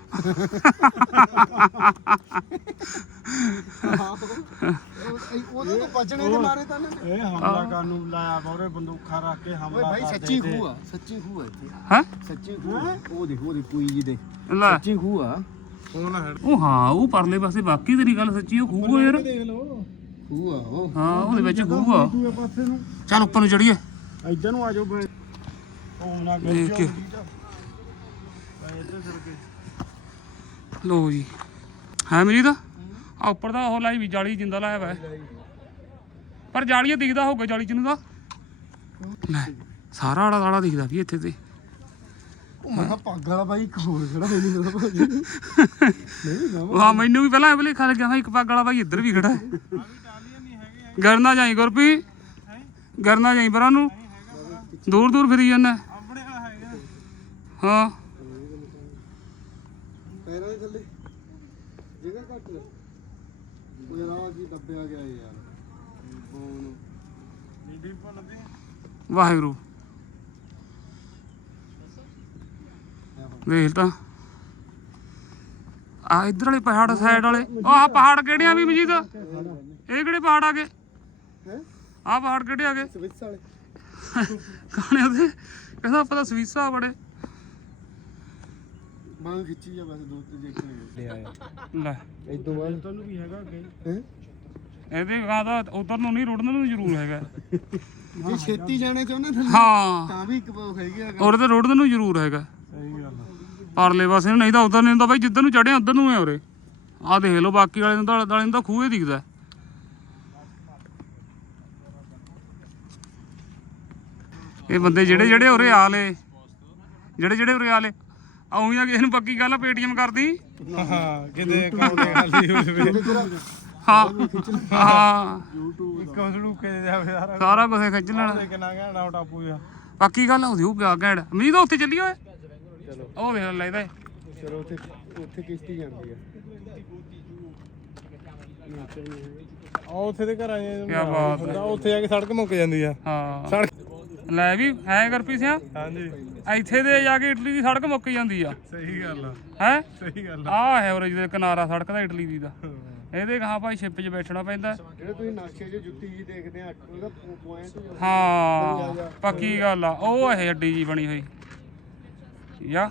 ਉਹਦੇ ਤੋਂ ਬਚਣੇ ਦੇ ਮਾਰੇ ਤਾਂ ਇਹਨਾਂ ਨੇ। ਇਹ ਹਮਲਾ ਕਰਨ ਨੂੰ ਲਾਇਆ ਬੋਰੇ ਬੰਦੂਕਾਂ ਰੱਖ ਕੇ ਓਏ ਹਮਲਾ ਭਾਈ ਸੱਚੀ ਖੂਹ ਆ ਸੱਚੀ ਖੂਹ ਆ ਇੱਥੇ। ਹੈ? ਸੱਚੀ ਖੂਹ ਆ। ਉਹ ਦੇਖ ਉਹ ਦੇਖ ਕੋਈ ਜੀ ਦੇ ਲੈ। ਸੱਚੀ ਖੂਹ ਆ। ਫੋਨ ਹੈ ਉਹ ਹਾਂ ਉਹ ਪਰਲੇ ਪਾਸੇ ਬਾਕੀ ਤੇਰੀ ਗੱਲ ਸੱਚੀ ਉਹ ਖੂਹ ਆ ਯਾਰ। ਦੇਖ ਲਓ। ਖੂਹ ਆ ਉਹ। ਹਾਂ ਉਹਦੇ ਵਿੱਚ ਖੂਹ ਆ। ਦੂਏ ਪਾਸੇ ਨੂੰ। ਚੱਲ ਉੱਪਰ ਨੂੰ ਚੜੀਏ ਇੱਧਰ ਨੂੰ ਆ ਜਾਓ ਬਈ ਫੋਨ ਨਾ ਦੇਖ ਕੇ ਸਿਰ ਕੇ ਲੋ ਜੀ। ਹੈ ਮੇਰੀ ਦਾ ਆ ਉੱਪਰ ਦਾ ਉਹ ਲਾਈ ਵੀ ਜਾਲੀ ਜਿੰਦਾ ਲਾਇਆ ਵਾ। ਪਰ ਜਾਲੀ ਇਹ ਦਿਖਦਾ ਹੋਊਗਾ ਜਾਲੀ ਚ ਨੂੰ ਦਾ ਲੈ ਸਾਰਾ ਆੜਾ ਦਾੜਾ ਦਿਖਦਾ ਵੀ ਇੱਥੇ ਤੇ। ਉਹ ਮੈਂ ਕਿਹਾ ਪੱਗ ਵਾਲਾ ਬਾਈ ਇੱਕ ਹੋਰ ਖੜਾ ਹੈ ਨਹੀਂ ਮੇਰਾ ਭਾਜੀ। ਨਹੀਂ ਨਾ। ਉਹ ਮੈਨੂੰ ਵੀ ਪਹਿਲਾਂ ਐਵੇਂ ਲਿਖਾ ਲੱਗਿਆ ਇੱਕ ਪੱਗ ਵਾਲਾ ਭਾਈ ਇੱਧਰ ਵੀ ਖੜਾ। ਹੈ ਗਰਨਾ ਜਾਈ ਗੁਰਪੀ ਗਰਨਾ ਜਾਈ ਪਰਾਂ ਨੂੰ। ਦੂਰ ਦੂਰ ਫਿਰੀ ਜਾਂਦਾ। ਆਪਣੇ ਵਾਲਾ ਹੈਗਾ। ਹਾਂ। ਪੈਰਾਂ ਦੇ ਥੱਲੇ। ਜਗ੍ਹਾ ਘੱਟ ਲੈ ਉਹ ਯਾਰ ਕੀ ਦੱਬਿਆ ਗਿਆ ਯਾਰ। ਫੋਨ। ਨੀਡੀ ਭੁੱਲਦੇ ਵਾਹਿਗੁਰੂ। ਦੇਖ ਤਾਂ। ਆ ਇਧਰ ਵਾਲੇ ਪਹਾੜ ਸਾਈਡ ਵਾਲੇ। ਆਹ ਪਹਾੜ ਕਿਹੜੇ ਆ ਵੀ ਮਜੀਦ? ਇਹ ਕਿਹੜੇ ਪਹਾੜ ਆ ਗਏ? ਹੈ? ਆਹ ਪਹਾੜ ਕਿਹੜੇ ਆ ਗਏ? ਸਵਿਸ ਵਾਲੇ। ਕਹਾਣੇ ਉਹਦੇ? ਕਹਿੰਦਾ ਆਪਾਂ ਤਾਂ ਸਵੀਸਾ ਬੜੇ। ਬਾਂਹ ਖਿੱਚੀ ਜਾ ਬਸ ਦੋ ਤੇ ਦੇਖਣੇ ਲੈ ਆਇਆ। ਲੈ। ਇਦੋਂ ਬਾਅਦ? ਤੁਹਾਨੂੰ ਵੀ ਹੈਗਾ ਅੱਗੇ। ਹੈ? ਇਹਦੇ ਕਹਦਾ ਉਧਰ ਨੂੰ ਨਹੀਂ ਰੁੜਨ ਨੂੰ ਜ਼ਰੂਰ ਹੈਗਾ। ਜੇ ਛੇਤੀ ਜਾਣੇ ਚਾਹੁੰਦੇ ਹਾਂ। ਤਾਂ ਵੀ ਇੱਕ ਉਹ ਹੈਗੀ ਆ। ਔਰ ਤੇ ਰੁੜਨ ਨੂੰ ਜ਼ਰੂਰ ਹੈਗਾ। ਸਹੀ ਗੱਲ ਆ। ਪਰਲੇ ਪਾਸੇ ਨੂੰ ਨਹੀਂ ਤਾਂ ਉਧਰ ਨਹੀਂ ਹੁੰਦਾ ਬਾਈ ਜਿੱਧਰ ਨੂੰ ਚੜਿਆ ਉਧਰ ਨੂੰ ਹੈ ਉਰੇ। ਆਹ ਦੇਖ ਲਓ ਬਾਕੀ ਵਾਲੇ ਨੂੰ ਤਾਂ ਦਾਲੇ ਨੂੰ ਤਾਂ ਖੂਹੇ ਦਿਖਦਾ। ਇਹ ਬੰਦੇ ਜਿਹੜੇ ਜਿਹੜੇ ਉਰੇ ਆਲੇ ਜਿਹੜੇ ਜਿਹੜੇ ਉਰੇ ਆਲੇ ਆਉਂ ਆ ਕਿਸੇ ਨੂੰ ਪੱਕੀ ਗੱਲ ਆ ਪੇਟੀਐਮ ਕਰਦੀ। ਹਾਂ ਕਿਤੇ ਅਕਾਊਂਟ ਖਾਲੀ ਹੋਵੇ ਹਾਂ ਹਾਂ। ਇੱਕ ਸੜੂਕੇ ਦੇ ਜਾਵੇ ਸਾਰਾ ਸਾਰਾ ਕੁਝ ਖਿੱਚ ਲੈਣਾ। ਦੇ ਕਿੰਨਾ ਘੈਂਟਾ ਟਾਪੂ ਆ ਬਾਕੀ ਗੱਲ ਉਹਦੀ ਉਹ ਕਿਆ ਘੈਂਟ ਮੀਂਹ ਤਾਂ ਉੱਥੇ ਚੱਲੀ ਓਏ। ਚਲੋ ਉਹ ਦੇਖ ਲੈ ਇਹਦਾ ਚਲੋ ਉੱਥੇ ਉੱਥੇ ਕਿਸ਼ਤੀ ਜਾਂਦੀ ਆ। ਆ ਉੱਥੇ ਦੇ ਘਰ ਆਏ ਕਿਆ ਬਾਤ ਹੈ। ਉੱਥੇ ਜਾ ਕੇ ਸੜਕ ਮੁੱਕ ਜਾਂਦੀ ਆ। ਹਾਂ। ਸੜਕ ਲੈ ਵੀ ਹੈ ਗੁਰਪ੍ਰੀਤ ਸਿਆ? ਹਾਂਜੀ। ਇੱਥੇ ਦੇ ਜਾ ਕੇ ਇਟਲੀ ਦੀ ਸੜਕ ਮੁੱਕ ਜਾਂਦੀ ਆ। ਸਹੀ ਗੱਲ ਆ। ਹੈ? ਸਹੀ ਗੱਲ ਆਹ ਹੈ ਉਰੇ ਜਿਹਦੇ ਕਿਨਾਰਾ ਸੜਕ ਦਾ ਇਟਲੀ ਦੀ ਦਾ। ਇਹਦੇ ਕਹਾ ਭਾਈ ਸ਼ਿਪ 'ਚ ਬੈਠਣਾ ਪੈਂਦਾ। ਜਿਹੜੇ ਤੁਸੀਂ ਨਕਸ਼ੇ 'ਚ ਜੁੱਤੀ ਜੀ ਦੇਖਦੇ ਆ ਉਹਦਾ ਪੁਆਇੰਟ ਹਾਂ ਪੱਕੀ ਗੱਲ ਆ। ਉਹ ਇਹ ਅੱਡੀ ਜੀ ਬਣੀ ਹੋਈ। ਯਾ।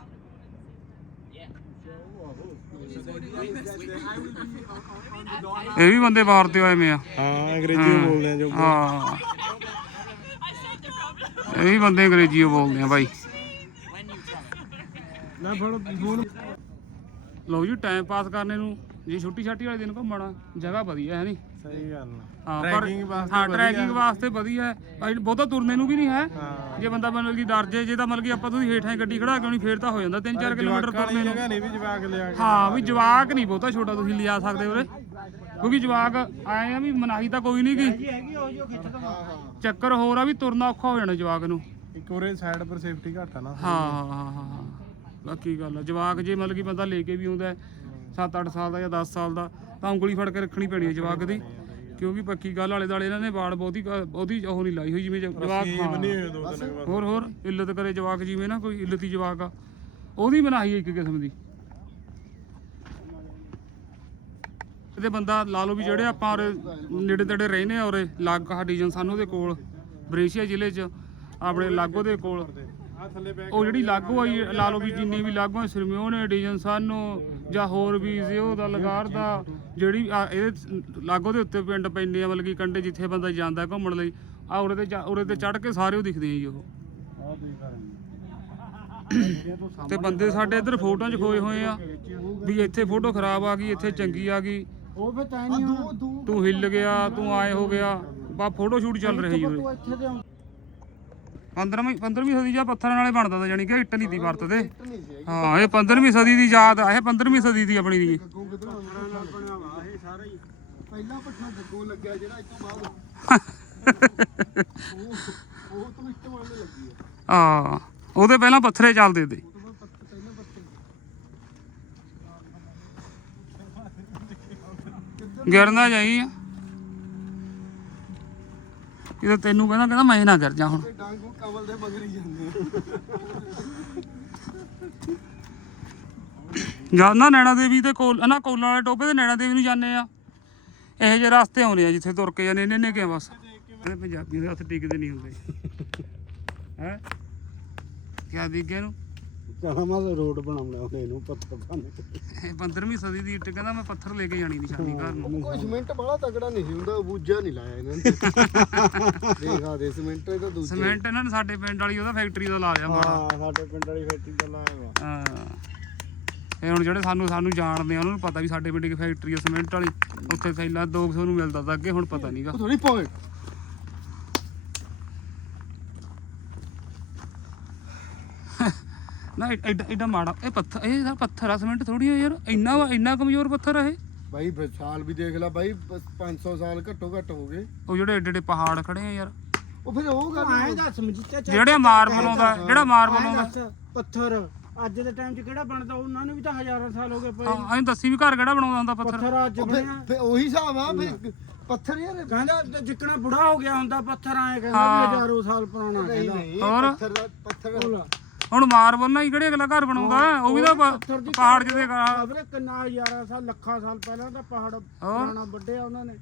ਇਹ ਵੀ ਬੰਦੇ ਬਾਹਰ ਤੇ ਆਏ ਮੇ ਆ। ਹਾਂ ਅੰਗਰੇਜ਼ੀ ਬੋਲਦੇ ਆ ਜੋ। ਹਾਂ। ਇਹ ਵੀ ਬੰਦੇ ਅੰਗਰੇਜ਼ੀ ਬੋਲਦੇ ਆ ਭਾਈ ਨਾ ਫੜ ਫੋਨ ਲਓ ਜੀ ਟਾਈਮ ਪਾਸ ਕਰਨੇ ਨੂੰ ਜੀ ਛੁੱਟੀ ਛਾਟੀ ਵਾਲੇ ਦਿਨ ਘੁੰਮਣਾ ਜਗ੍ਹਾ ਵਧੀਆ ਹੈ ਨਹੀਂ। ਸਹੀ ਗੱਲ ਹਾਂ ਪਰ ਹਾਂ। ਟਰੈਕਿੰਗ ਵਾਸਤੇ ਵਧੀਆ ਹੈ। ਬਹੁਤਾ ਤੁਰਨੇ ਨੂੰ ਵੀ ਨਹੀਂ ਹੈ। ਜੇ ਬੰਦਾ ਮਤਲਬ ਕਿ ਡਰ ਜੇ ਤਾਂ ਮਤਲਬ ਕਿ ਆਪਾਂ ਤੁਸੀਂ ਹੇਠਾਂ ਗੱਡੀ ਖੜਾ ਕੇ ਆਉਣੀ ਫੇਰ ਤਾਂ ਹੋ ਜਾਂਦਾ। 3-4 ਕਿਲੋਮੀਟਰ ਤੁਰਨੇ ਨੂੰ। ਨਹੀਂ ਹਾਂ ਵੀ ਜਵਾਕ ਨਹੀਂ ਬਹੁਤਾ ਛੋਟਾ ਤੁਸੀਂ ਲਿਆ ਸਕਦੇ ਉਰੇ। ਕਿਉਂਕਿ ਜਵਾਕ ਆਏ ਆ ਵੀ ਮਨਾਹੀ ਤਾਂ ਕੋਈ ਨਹੀਂ ਗੀ। ਚੱਕਰ ਹੋਰ ਆ ਵੀ ਤੁਰਨਾ ਔਖਾ ਹੋ ਜਾਣਾ ਜਵਾਕ ਨੂੰ। ਇੱਕ ਉਰੇ ਸਾਈਡ ਪਰ ਸੇਫਟੀ ਘੱਟ ਆ ਨਾ। ਹਾਂ ਹਾਂ ਹਾਂ ਹਾਂ ਹਾਂ। ਬਾਕੀ ਗੱਲ ਆ ਜਵਾਕ ਜੇ ਮਤਲਬ ਕਿ ਬੰਦਾ ਲੈ ਕੇ ਵੀ ਆਉਂਦਾ 7-8 ਸਾਲ ਦਾ ਜਾਂ 10 ਸਾਲ ਦਾ ਤਾਂ ਉਂਗਲੀ ਫੜ ਕੇ ਰੱਖਣੀ ਪੈਣੀ ਹੈ ਜਵਾਕ ਦੀ। ਕਿਉਂਕਿ ਪੱਕੀ ਗੱਲ ਵਾਲੇ ਦਾਲੇ ਇਹਨਾਂ ਨੇ ਬਾੜ ਬਹੁਤੀ ਬਹੁਤੀ ਉਹ ਨਹੀਂ ਲਾਈ ਹੋਈ ਜਿਵੇਂ ਜਵਾਕ ਹਾਂ। ਹੋਰ ਹੋਰ ਇੱਲਤ ਕਰੇ ਜਵਾਕ ਜਿਵੇਂ ਨਾ ਕੋਈ ਇੱਲਤੀ ਜਵਾਕ ਆ। ਉਹਦੀ ਬਣਾਈ ਇੱਕ ਕਿਸਮ ਦੀ। ਤੇ ਬੰਦਾ ਲਾ ਲਓ ਵੀ ਜਿਹੜੇ ਆਪਾਂ ਔਰ ਨੇੜੇ ਤੇੜੇ ਰਹਿੰਦੇ ਔਰ ਉਰੇ ਲਾਗਾ ਡੀਜਨ ਸਾਨੂੰ ਦੇ ਕੋਲ, ਬਰੇਸ਼ੀਆ ਜ਼ਿਲ੍ਹੇ 'ਚ, ਆਪਣੇ ਲਾਗੋ ਦੇ ਕੋਲ। ਉਹ ਜਿਹੜੀ ਲਾਗੋ ਆਈ ਲਾ ਲਓ ਵੀ ਜਿੰਨੀ ਵੀ ਲਾਗੋ ਸਿਰਮਿਓ ਨੇ, ਡੀਜਨ ਸਾਨੂੰ, ਜਾਂ ਹੋਰ ਵੀ ਜ਼ਿਓ ਦਾ, ਲਗਾਰ ਦਾ, ਜਿਹੜੀ ਇਹਦੇ ਲਾਗੋ ਦੇ ਉੱਤੇ ਪਿੰਡ ਪੈਂਦੇ ਆ, ਮਤਲਬ ਕਿ ਕੰਡੇ ਜਿੱਥੇ ਬੰਦਾ ਜਾਂਦਾ ਘੁੰਮਣ ਲਈ, ਆ ਉਰੇ ਤੇ ਚਾ- ਉਰੇ ਤੇ ਚੜ ਕੇ ਸਾਰੇ ਉਹ ਦਿਖਦੇ ਆ ਜੀ ਉਹ। ਆ ਤੇ ਬੰਦੇ ਸਾਡੇ ਇੱਧਰ ਫੋਟੋਆਂ 'ਚ ਖੋਏ ਹੋਏ ਆ, ਵੀ ਇੱਥੇ ਫੋਟੋ ਖਰਾਬ ਆ ਗਈ, ਇੱਥੇ ਚੰਗੀ ਆ ਗਈ ਉਹ ਤਾਂ ਨਹੀਂ ਦੋ ਦੋ ਤੂੰ ਹਿੱਲ ਗਿਆ ਤੂੰ ਆਏ ਹੋ ਗਿਆ। ਬਾ ਫੋਟੋ ਸ਼ੂਟ ਚੱਲ ਰਹੀ ਜੀ ਉਰੇ ਤੂੰ ਇੱਥੇ ਦੇ 15ਵੀਂ 15ਵੀਂ ਸਦੀ ਜਾਂ ਪੱਥਰਾਂ ਨਾਲੇ ਬਣਦਾ ਤਾ ਜਾਨੀ ਕਿ ਇੱਟ ਨਹੀਂ ਦੀ ਵਰਤਦੇ। ਨਹੀਂ ਸੀ ਹਾਂ ਇਹ 15ਵੀਂ ਸਦੀ ਦੀ ਯਾਦ ਆ ਇਹ 15ਵੀਂ ਸਦੀ ਦੀ ਆਪਣੀ ਦੀ। ਗੱਗੋਂ ਕਿਧਰੋਂ ਬਣਿਆ ਵਾ ਇਹ ਸਾਰਾ ਹੀ। ਪਹਿਲਾ ਪੱਠਾ ਗੱਗੋਂ ਲੱਗਿਆ ਜਿਹੜਾ ਇਸ ਤੋਂ ਬਾਅਦ (laughs) ਉਹ ਉਹ ਤੋਂ ਇੱਟ ਮਾਰਨ ਲੱਗੀ ਆ। ਆ ਉਹਦੇ ਪਹਿਲਾਂ ਪੱਥਰੇ ਚੱਲਦੇ ਤੇ ਉਹ ਤੋਂ ਬਾਅਦ ਪੱਥਰ ਪਹਿਲਾਂ ਪੱਥਰ ਗਿਰਨਾ ਜਾਈ ਆ। ਇਹ ਤੈਨੂੰ ਕਹਿੰਦਾ ਕਹਿੰਦਾ ਮੈਂ ਨਾ ਗਿਰ ਜਾ ਹੁਣ। ਡਾਂਗੂ ਕਮਲ ਦੇ ਮਗਰ ਹੀ ਜਾਂਦੇ ਜਾਂਦਾ ਨੈਣਾ ਦੇਵੀ ਤੇ ਕੋਲ, ਨਾ ਕੋਲਾਂ ਵਾਲੇ ਟੋਪੇ ਤੇ ਨੈਣਾ ਦੇਵੀ ਨੂੰ ਜਾਂਦੇ ਆ। ਇਹੋ ਜਿਹੇ ਰਸਤੇ ਆਉਂਦੇ ਆ ਜਿੱਥੇ ਤੁਰ ਕੇ ਜਾਂਦੇ ਨੇ ਨੇ ਕਿ ਬਸ? ਇਹ ਪੰਜਾਬੀ ਦੇ ਹੱਥ ਟਿਕਦੇ ਨਹੀਂ ਹੁੰਦੇ। ਹੈ? ਕਿਆ ਦਿਖਿਆ ਨੂੰ ਕਹਾਂ ਮੈਂ ਰੋਡ ਬਣਾਉਣਾ ਉਹਨੇ ਇਹਨੂੰ ਪੱਥਰ ਪਾਣੇ ਇਹ 15ਵੀਂ ਸਦੀ ਦੀ ਇੱਟ ਕਹਿੰਦਾ ਮੈਂ ਪੱਥਰ ਲੈ ਕੇ ਜਾਣੀ ਨਿਸ਼ਾਨੀ ਘਰ ਨੂੰ। ਕੋਈ ਸਿਮੈਂਟ ਬੜਾ ਤਗੜਾ ਨਹੀਂ ਸੀ ਹੁੰਦਾ ਬੂਝਾ ਨਹੀਂ ਲਾਇਆ ਇਹਨਾਂ ਨੇ। ਦੇਖਾ ਦੇ ਸਿਮੈਂਟ ਇਹ ਤਾਂ ਦੂਜੇ। ਸੀਮੈਂਟ ਇਹਨਾਂ ਨੇ ਸਾਡੇ ਪਿੰਡ ਵਾਲੀ ਉਹਦਾ ਫੈਕਟਰੀ ਦਾ ਲਾਇਆ ਮਾੜਾ। ਹਾਂ ਸਾਡੇ ਪਿੰਡ ਵਾਲੀ ਫੈਕਟਰੀ ਦਾ ਲਾਇਆ ਵਾ। ਹਾਂ। ਇਹ ਹੁਣ ਜਿਹੜੇ ਸਾਨੂੰ ਸਾਨੂੰ ਜਾਣਦੇ ਆ ਉਹਨਾਂ ਨੂੰ ਪਤਾ ਵੀ ਸਾਡੇ ਪਿੰਡ ਦੀ ਫੈਕਟਰੀ ਆ ਸੀਮੈਂਟ ਵਾਲੀ। ਉੱਥੇ ਥੈਲਾ 200 ਨੂੰ ਮਿਲਦਾ ਤਾਂ ਅੱਗੇ ਹੁਣ ਪਤਾ ਨਹੀਂਗਾ ਉਹ ਥੋੜੀ ਪਵੇ। ਨਾ ਐ- ਐਡਾ ਐਡਾ ਮਾੜਾ ਇਹ ਪੱਥਰ ਇਹ ਤਾਂ ਪੱਥਰ ਆ ਸੀਮੈਂਟ ਥੋੜੀ ਆ ਯਾਰ ਇੰਨਾ ਵਾ ਇੰਨਾ ਕਮਜ਼ੋਰ ਪੱਥਰ ਆ ਇਹ। ਬਾਈ ਬ- ਸਾਲ ਵੀ ਦੇਖ ਲੈ ਬਾਈ ਬਸ 500 ਸਾਲ ਘੱਟੋ ਘੱਟ ਹੋ ਗਏ। ਉਹ ਜਿਹੜੇ ਏਡੇ ਏਡੇ ਪਹਾੜ ਖੜੇ ਆ ਯਾਰ। ਉਹ ਫਿਰ ਉਹ ਗੱਲ ਐਂ ਦੱਸ ਮਜੀਠਾ ਚੱਲ ਜਿਹੜੇ ਮਾਰਬਲ ਆਉਂਦਾ ਜਿਹੜਾ ਮਾਰਬਲ ਐਂ ਆਉਂਦਾ ਪੱਥਰ ਅੱਜ ਦੇ ਟਾਈਮ 'ਚ ਕਿਹੜਾ ਬਣਦਾ? ਉਹਨਾਂ ਨੂੰ ਵੀ ਤਾਂ ਹਜ਼ਾਰਾਂ ਸਾਲ ਹੋ ਗਏ ਪਏ। ਹਾਂ ਐਂ ਦੱਸੀ ਵੀ ਘਰ ਕਿਹੜਾ ਬਣਾਉਂਦਾ ਹੁੰਦਾ ਪੱਥਰ? ਪੱਥਰ ਅੱਜ ਫਿਰ ਬਣਿਆ। ਫਿਰ ਉਹੀ ਹਿਸਾਬ ਆ ਫਿਰ ਪੱਥਰ ਯਾਰ। ਕਹਿੰਦਾ ਜਿੱਕਣਾ ਬੁੜਾ ਹੋ ਗਿਆ ਹੁੰਦਾ ਪੱਥਰ ਆਏ ਕਹਿੰਦਾ। ਵੀ ਹਜ਼ਾਰੋਂ ਸਾਲ ਪੁਰਾਣਾ ਕਹਿੰਦਾ। ਹੋਰ? ਪੱਥਰ ਦਾ- ਪੱਥਰ। ਹੁਣ ਮਾਰਬਲ ਨਾਲ ਹੀ ਕਿਹੜੇ ਅਗਲਾ ਘਰ ਬਣਾਉਂਦਾ ਉਹ ਵੀ ਤਾਂ ਪ- ਪੱਥਰ ਦੀ ਪਹਾੜ ਜਿਹਦੇ ਕਾ ਖਬਰੇ ਕਿੰਨਾ ਹਜ਼ਾਰਾਂ ਸਾਲ ਲੱਖਾਂ ਸਾਲ ਪਹਿਲਾਂ ਦਾ ਪਹਾੜ ਪੁਰਾਣਾ ਵੱਡਿਆ ਉਹਨਾਂ ਨੇ।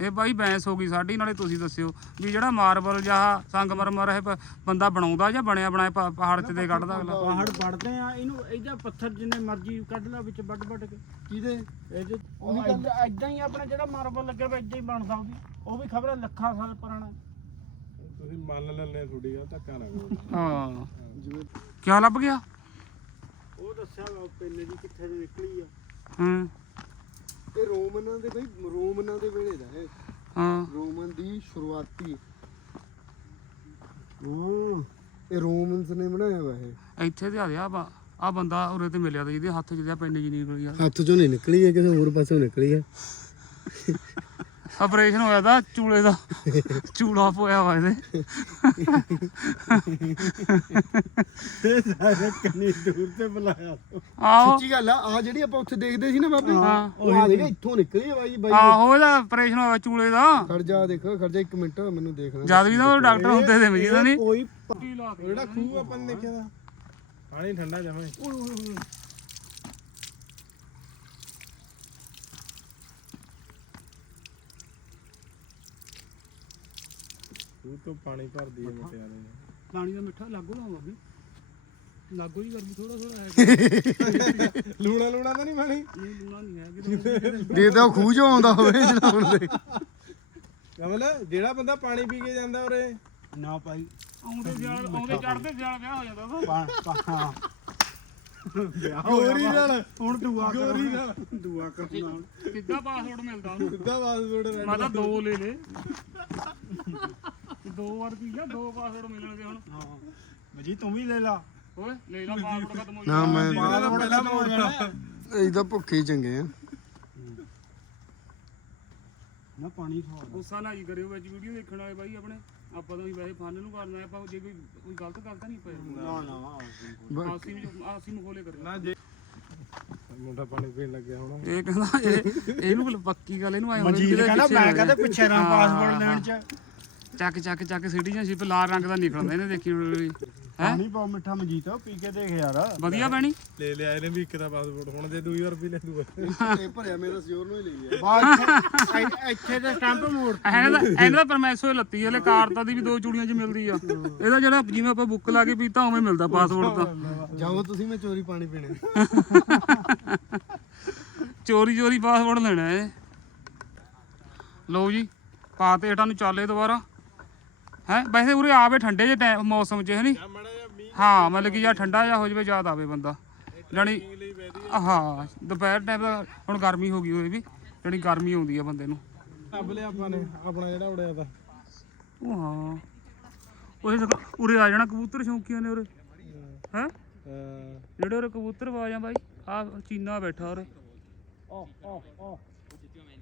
ਇਹ ਬਾਈ ਬੈਂਸ ਹੋ ਗਈ ਸਾਡੀ ਨਾਲੇ ਤੁਸੀਂ ਦੱਸਿਓ ਵੀ ਜਿਹੜਾ ਮਾਰਬਲ ਜਾਂ ਸੰਗਮਰਮਰ ਇਹ ਪ- ਬੰਦਾ ਬਣਾਉਂਦਾ ਜਾਂ ਬਣਿਆ ਬਣਾਇਆ ਪ- ਪਹਾੜ ਤੇ ਦੇ ਕੱਢਦਾ ਅਗਲਾ? ਪਹਾੜ ਵੱਢਦੇ ਆ ਇਹਨੂੰ ਇਹਦਾ ਪੱਥਰ ਜਿੰਨੇ ਮਰਜ਼ੀ ਕੱਢ ਲਾ ਵਿੱਚ ਵੱਢ ਵੱਢ ਕੇ। ਕਿਹਦੇ? ਇਹਦੇ ਉਹ ਇਦਾਂ ਹੀ ਆਪਣਾ ਜਿਹੜਾ ਮਾਰਬਲ ਲੱਗਿਆ ਵਾ ਇਦਾਂ ਹੀ ਬਣਦਾ ਉਹ ਵੀ ਉਹ ਵੀ ਖਬਰ ਲੱਖਾਂ ਸਾਲ ਪੁਰਾਣਾ। ਤੁਸੀਂ ਮੰਨ ਲੈਣੇ ਥੋੜੀ ਆ ਧੱਕਾ ਨਾ ਕਰੋ। ਹਾਂ। ਜਿਵੇਂ ਕੀ ਲੱਭ ਗਿਆ? ਉਹ ਦੱਸਿਆ ਵਾ ਪਹਿਲੇ ਦੀ ਕਿੱਥੇ ਦੀ ਨਿਕਲੀ ਆ। ਹੂੰ। ਇਹ ਰੋਮਨਾਂ ਦੇ ਬਈ ਰੋਮਨਾਂ ਦੇ ਵੇਲੇ ਦਾ ਹੈ ਹਾਂ। ਰੋਮਨ ਦੀ ਸ਼ੁਰੂਆਤੀ। ਹਾਂ। ਇਹ ਰੋਮਨਸ ਨੇ ਬਣਾਇਆ ਵਾ ਇਹ। ਇੱਥੇ ਤੇ ਆ ਗਿਆ ਆ ਆ ਬੰਦਾ ਉਰੇ ਤੇ ਮਿਲਿਆ ਤੇ ਜਿਹਦੇ ਹੱਥ 'ਚ ਜਿਹਾ ਪੈਨ ਜੀ ਨਿਕਲ ਗਿਆ ਹੱਥ ਚੋਂ ਨਹੀਂ ਨਿਕਲੀ ਹੈ ਕਿਸੇ ਹੋਰ ਪਾਸੋਂ ਨਿਕਲੀ ਹੈ ਆਪਰੇਸ਼ਨ ਹੋਇਆ ਤਾਂ ਚੂਲੇ ਦਾ। ਚੂਲਾ ਪੋਇਆ ਵਾ ਇਹਦੇ। ਸਾਰੇ ਕਿੰਨੀ ਦੂਰ ਤੇ ਬੁਲਾਇਆ। ਆਹੋ। ਸੱਚੀ ਗੱਲ ਆ ਆ ਜਿਹੜੀ ਆਪਾਂ ਉੱਥੇ ਦੇਖਦੇ ਸੀ ਨਾ ਬਾਬੇ ਹਾਂ। ਉਹ ਆ ਦੇਖਾ ਇੱਥੋਂ ਨਿਕਲੀ ਹੈ ਬਾਈ ਬਾਈ। ਆਹੋ ਇਹਦਾ ਆਪਰੇਸ਼ਨ ਹੋਇਆ ਚੂਲੇ ਦਾ। ਖੜ ਜਾ ਦੇਖ ਖੜ ਜਾ ਇੱਕ ਮਿੰਟ ਮੈਨੂੰ ਦੇਖਣਾ ਜਦ ਵੀ ਉਹ ਡਾਕਟਰ ਹੁੰਦੇ ਤੇ ਮਜੀਦਾ ਨਹੀਂ। ਕੋਈ ਜਿਹੜਾ ਖੂਹ ਆਪਾਂ ਨੇ ਦੇਖਿਆ ਦਾ ਪਾਣੀ ਠੰਡਾ ਜਮੇ ਖੂਹ ਤੋਂ ਪਾਣੀ ਭਰਦੀ ਹੈ ਮਟਿਆਰੇ ਨੇ। ਪਾਣੀ ਦਾ ਮਿੱਠਾ ਲਾਗੋ ਲਾਉਂਦਾ ਵੀ ਲਾਗੋ ਹੀ ਕਰਦੀ ਥੋੜਾ ਥੋੜਾ ਹੈ। ਲੂਣਾ ਲੂਣਾ ਤਾਂ ਨਹੀਂ ਪਾਣੀ? ਨਹੀਂ ਲੂਣਾ ਨਹੀਂ ਹੈ ਕਿ ਦੇ ਤਾਂ ਖੂਹ ਚੋਂ ਆਉਂਦਾ ਹੋਵੇ ਚਲਾਉਣ ਦੇ ਕਮਲ ਜਿਹੜਾ ਬੰਦਾ ਪਾਣੀ ਪੀ ਕੇ ਜਾਂਦਾ ਉਰੇ। ਨਾ ਭਾਈ ਆਉਂਦੇ ਸਿਆਲ ਆਉਂਦੇ ਚੜਦੇ ਸਿਆਲ ਵਿਆਹ ਹੋ ਜਾਂਦਾ ਵਾ। ਪਾ ਪਾ ਹਾਂ। ਗੋਰੀ ਨਾਲ। ਹੁਣ ਦੁਆ ਕਰੋ। ਗੋਰੀ ਨਾਲ। ਦੁਆ ਕਰਨਾ ਹੁਣ ਕਿੱਦਾਂ ਪਾਸਵਰਡ ਮਿਲਦਾ ਉਹਨੂੰ। ਸਿੱਧਾ ਪਾਸਵਰਡ ਮੈਂ ਤਾਂ ਦੋ ਲੈ ਲੇ। ਦੋ ਵਾਰ ਕੀ ਆ ਦੋ ਪਾਸਵਰਡ ਮਿਲਣਗੇ ਹੁਣ। ਹਾਂ। ਮਜੀ ਤੂੰ ਵੀ ਲੈ ਲਾ। ਓਏ ਲੈ ਲਾ ਪਾਸਵਰਡ ਖਤਮ ਹੋ ਨਾ ਮੈਂ ਪਹਿਲਾਂ ਮੋੜ ਜਾਣਾ ਇਹ ਤਾਂ ਭੁੱਖੇ ਹੀ ਚੰਗੇ ਆ। ਨਾ ਪਾਣੀ ਖਵਾ ਗੁੱਸਾ ਨਾ ਹੀ ਕਰਿਓ ਵਿੱਚ ਵੀਡੀਓ ਦੇਖਣ ਵਾਲੇ ਬਾਈ ਆਪਣੇ। ਆਪਾਂ ਤਾਂ ਵੀ ਵੈਸੇ ਫਨ ਨੂੰ ਕਰਨਾ ਹੈ, ਆਪਾਂ ਜੇ ਕੋਈ ਕੋਈ ਗਲਤ ਗੱਲ ਤਾਂ ਨਹੀਂ ਪਈ ਨਾ ਨਾ ਆਸੀ ਆਸੀ ਨੂੰ ਖੋਲੇ ਕਰਿਓ। ਨਾ ਜੇ ਮੁੰਡਾ ਪਾਣੀ ਪੀਣ ਲੱਗਿਆ ਹੁਣ। ਇਹ ਕਹਿੰਦਾ ਇਹ ਇਹਨੂੰ ਪੱਕੀ ਗੱਲ ਇਹਨੂੰ ਆਏ ਹੋਣੇ ਮੈਂ ਕਹਿੰਦਾ ਗਿਆ। ਪਿੱਛੇ ਰਾਂ ਪਾਸਪੋਰਟ ਲੈਣ ਚ। ਚੱਕ ਚੱਕ ਚੱਕ ਸਿਟੀਜ਼ਨਸ਼ਿਪ ਲਾਲ ਰੰਗ ਦਾ ਨਿਕਲਦਾ ਇਹਨੇ ਦੇਖੀ ਹੋਈ। ਪਾਣੀ ਪਾਉ ਮਿੱਠਾ ਮਜੀਤ ਪੀ ਕੇ ਦੇਖ ਯਾਰ। ਵਧੀਆ ਪੈਣੀ ਲੈ ਲਿਆ ਇਹਨੇ ਵੀ ਇੱਕ ਦਾ ਪਾਸਪੋਰਟ ਹੁਣ ਦੇ 2000 ਰੁਪਏ ਲੈ ਦੂਗਾ ਇਹ ਭਰਿਆ ਮੇਰਾ ਸਿਓਰ ਨੂੰ ਹੀ ਲਈ ਹੈ ਬਾਅਦ ਇੱਥੇ- ਦੇ ਸਟੈਂਪ ਮੋੜ ਇਹਨਾਂ ਦਾ ਇਹਨਾਂ ਦਾ ਪਰਮੈਸੋ ਹੀ ਲੱਤੀ ਹਲੇ ਕਾਰਤਾ ਦੀ ਵੀ ਦੋ ਚੂੜੀਆਂ 'ਚ ਮਿਲਦੀ ਆ। ਇਹਦਾ ਜਿਹੜਾ ਜਿਵੇਂ ਆਪਾਂ ਬੁੱਕ ਲਾ ਕੇ ਪੀਤਾ ਉਵੇਂ ਮਿਲਦਾ ਪਾਸਪੋਰਟ ਤਾਂ। ਜਾਓ ਤੁਸੀਂ ਮੈਂ ਚੋਰੀ ਪਾਣੀ ਪੀਣੇ। ਚੋਰੀ ਚੋਰੀ ਪਾਸਪੋਰਟ ਲੈਣਾ ਏ ਲਓ ਜੀ ਪਾਤੇ ਹੇਠਾਂ ਨੂੰ ਚਾਲੇ ਦੁਬਾਰਾ। ਹੈ? ਵੈਸੇ ਉਰੇ ਆਵੇ ਠੰਡੇ ਜੇ ਟਾਈਮ ਮੌਸਮ 'ਚ ਹੈ ਨੀ? ਮਾੜਾ ਜਿਹਾ ਮੀਂਹ ਹਾਂ ਮਤਲਬ ਕਿ ਜਾਂ ਠੰਡਾ ਜਾਂ ਹੋ ਜਵੇ ਯਾਦ ਆਵੇ ਬੰਦਾ। ਵੈਦੀ ਹਾਂ ਦੁਪਹਿਰ ਟਾਈਮ ਦਾ ਹੁਣ ਗਰਮੀ ਹੋ ਗਈ ਹੋਈ ਵੀ ਜਾਣੀ ਗਰਮੀ ਆਉਂਦੀ ਆ ਬੰਦੇ ਨੂੰ। ਲੱਭ ਲਿਆ ਆਪਾਂ ਨੇ ਆਪਣਾ ਜਿਹੜਾ ਉੜਿਆ ਤਾਂ। ਉਹ ਹਾਂ। ਉਹ ਸਗੋਂ ਉਰੇ ਆ ਜਾਣਾ ਕਬੂਤਰ ਸ਼ੌਂਕੀਆਂ ਨੇ ਉਰੇ। ਹੈ? ਜਿਹੜੇ ਉਰੇ ਕਬੂਤਰ ਬਾਜਾਂ ਬਾਈ ਆ ਚੀਨਾ ਬੈਠਾ ਉਰੇ।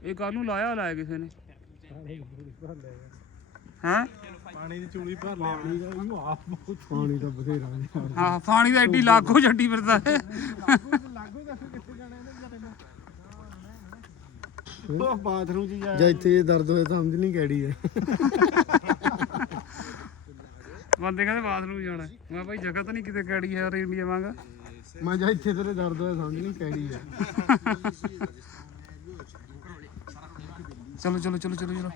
ਇਹ ਕੱਲ ਨੂੰ ਲਾਇਆ ਲਾਇਆ ਕਿਸੇ ਨੇ। ਹੈ? ਪਾਣੀ ਦੀ ਚੂੜੀ ਭਰ ਲਿਆ ਪਾਣੀ ਤਾਂ ਬਥੇਰਾ ਹਾਂ। ਪਾਣੀ ਦਾ ਐਡੀ ਲਾਗੋ ਛੱਡੀ ਫਿਰਦਾ ਹੈ। ਉਹ ਬਾਥਰੂਮ 'ਚ ਜਾ ਜਾਂ ਇੱਥੇ ਇਹ ਦਰਦ ਹੋਇਆ ਤਾਂ ਸਮਝ ਨਹੀਂ ਕਿਹੜੀ ਹੈ। ਬੰਦੇ ਕਹਿੰਦੇ ਬਾਥਰੂਮ ਜਾਣਾ ਹੈ। ਮੈਂ ਭਾਈ ਜਗ੍ਹਾ ਤਾਂ ਨਹੀਂ ਕਿਤੇ ਹੈ ਇੰਡੀਆ ਵਾਂਗ। ਮੈਂ ਜਾਂ ਇੱਥੇ ਤੇਰੇ ਦਰਦ ਹੋਇਆ ਸਮਝ ਨਹੀਂ ਕਿਹੜੀ ਹੈ। ਚਲੋ ਚਲੋ ਚਲੋ ਚਲੋ ਚਲੋ।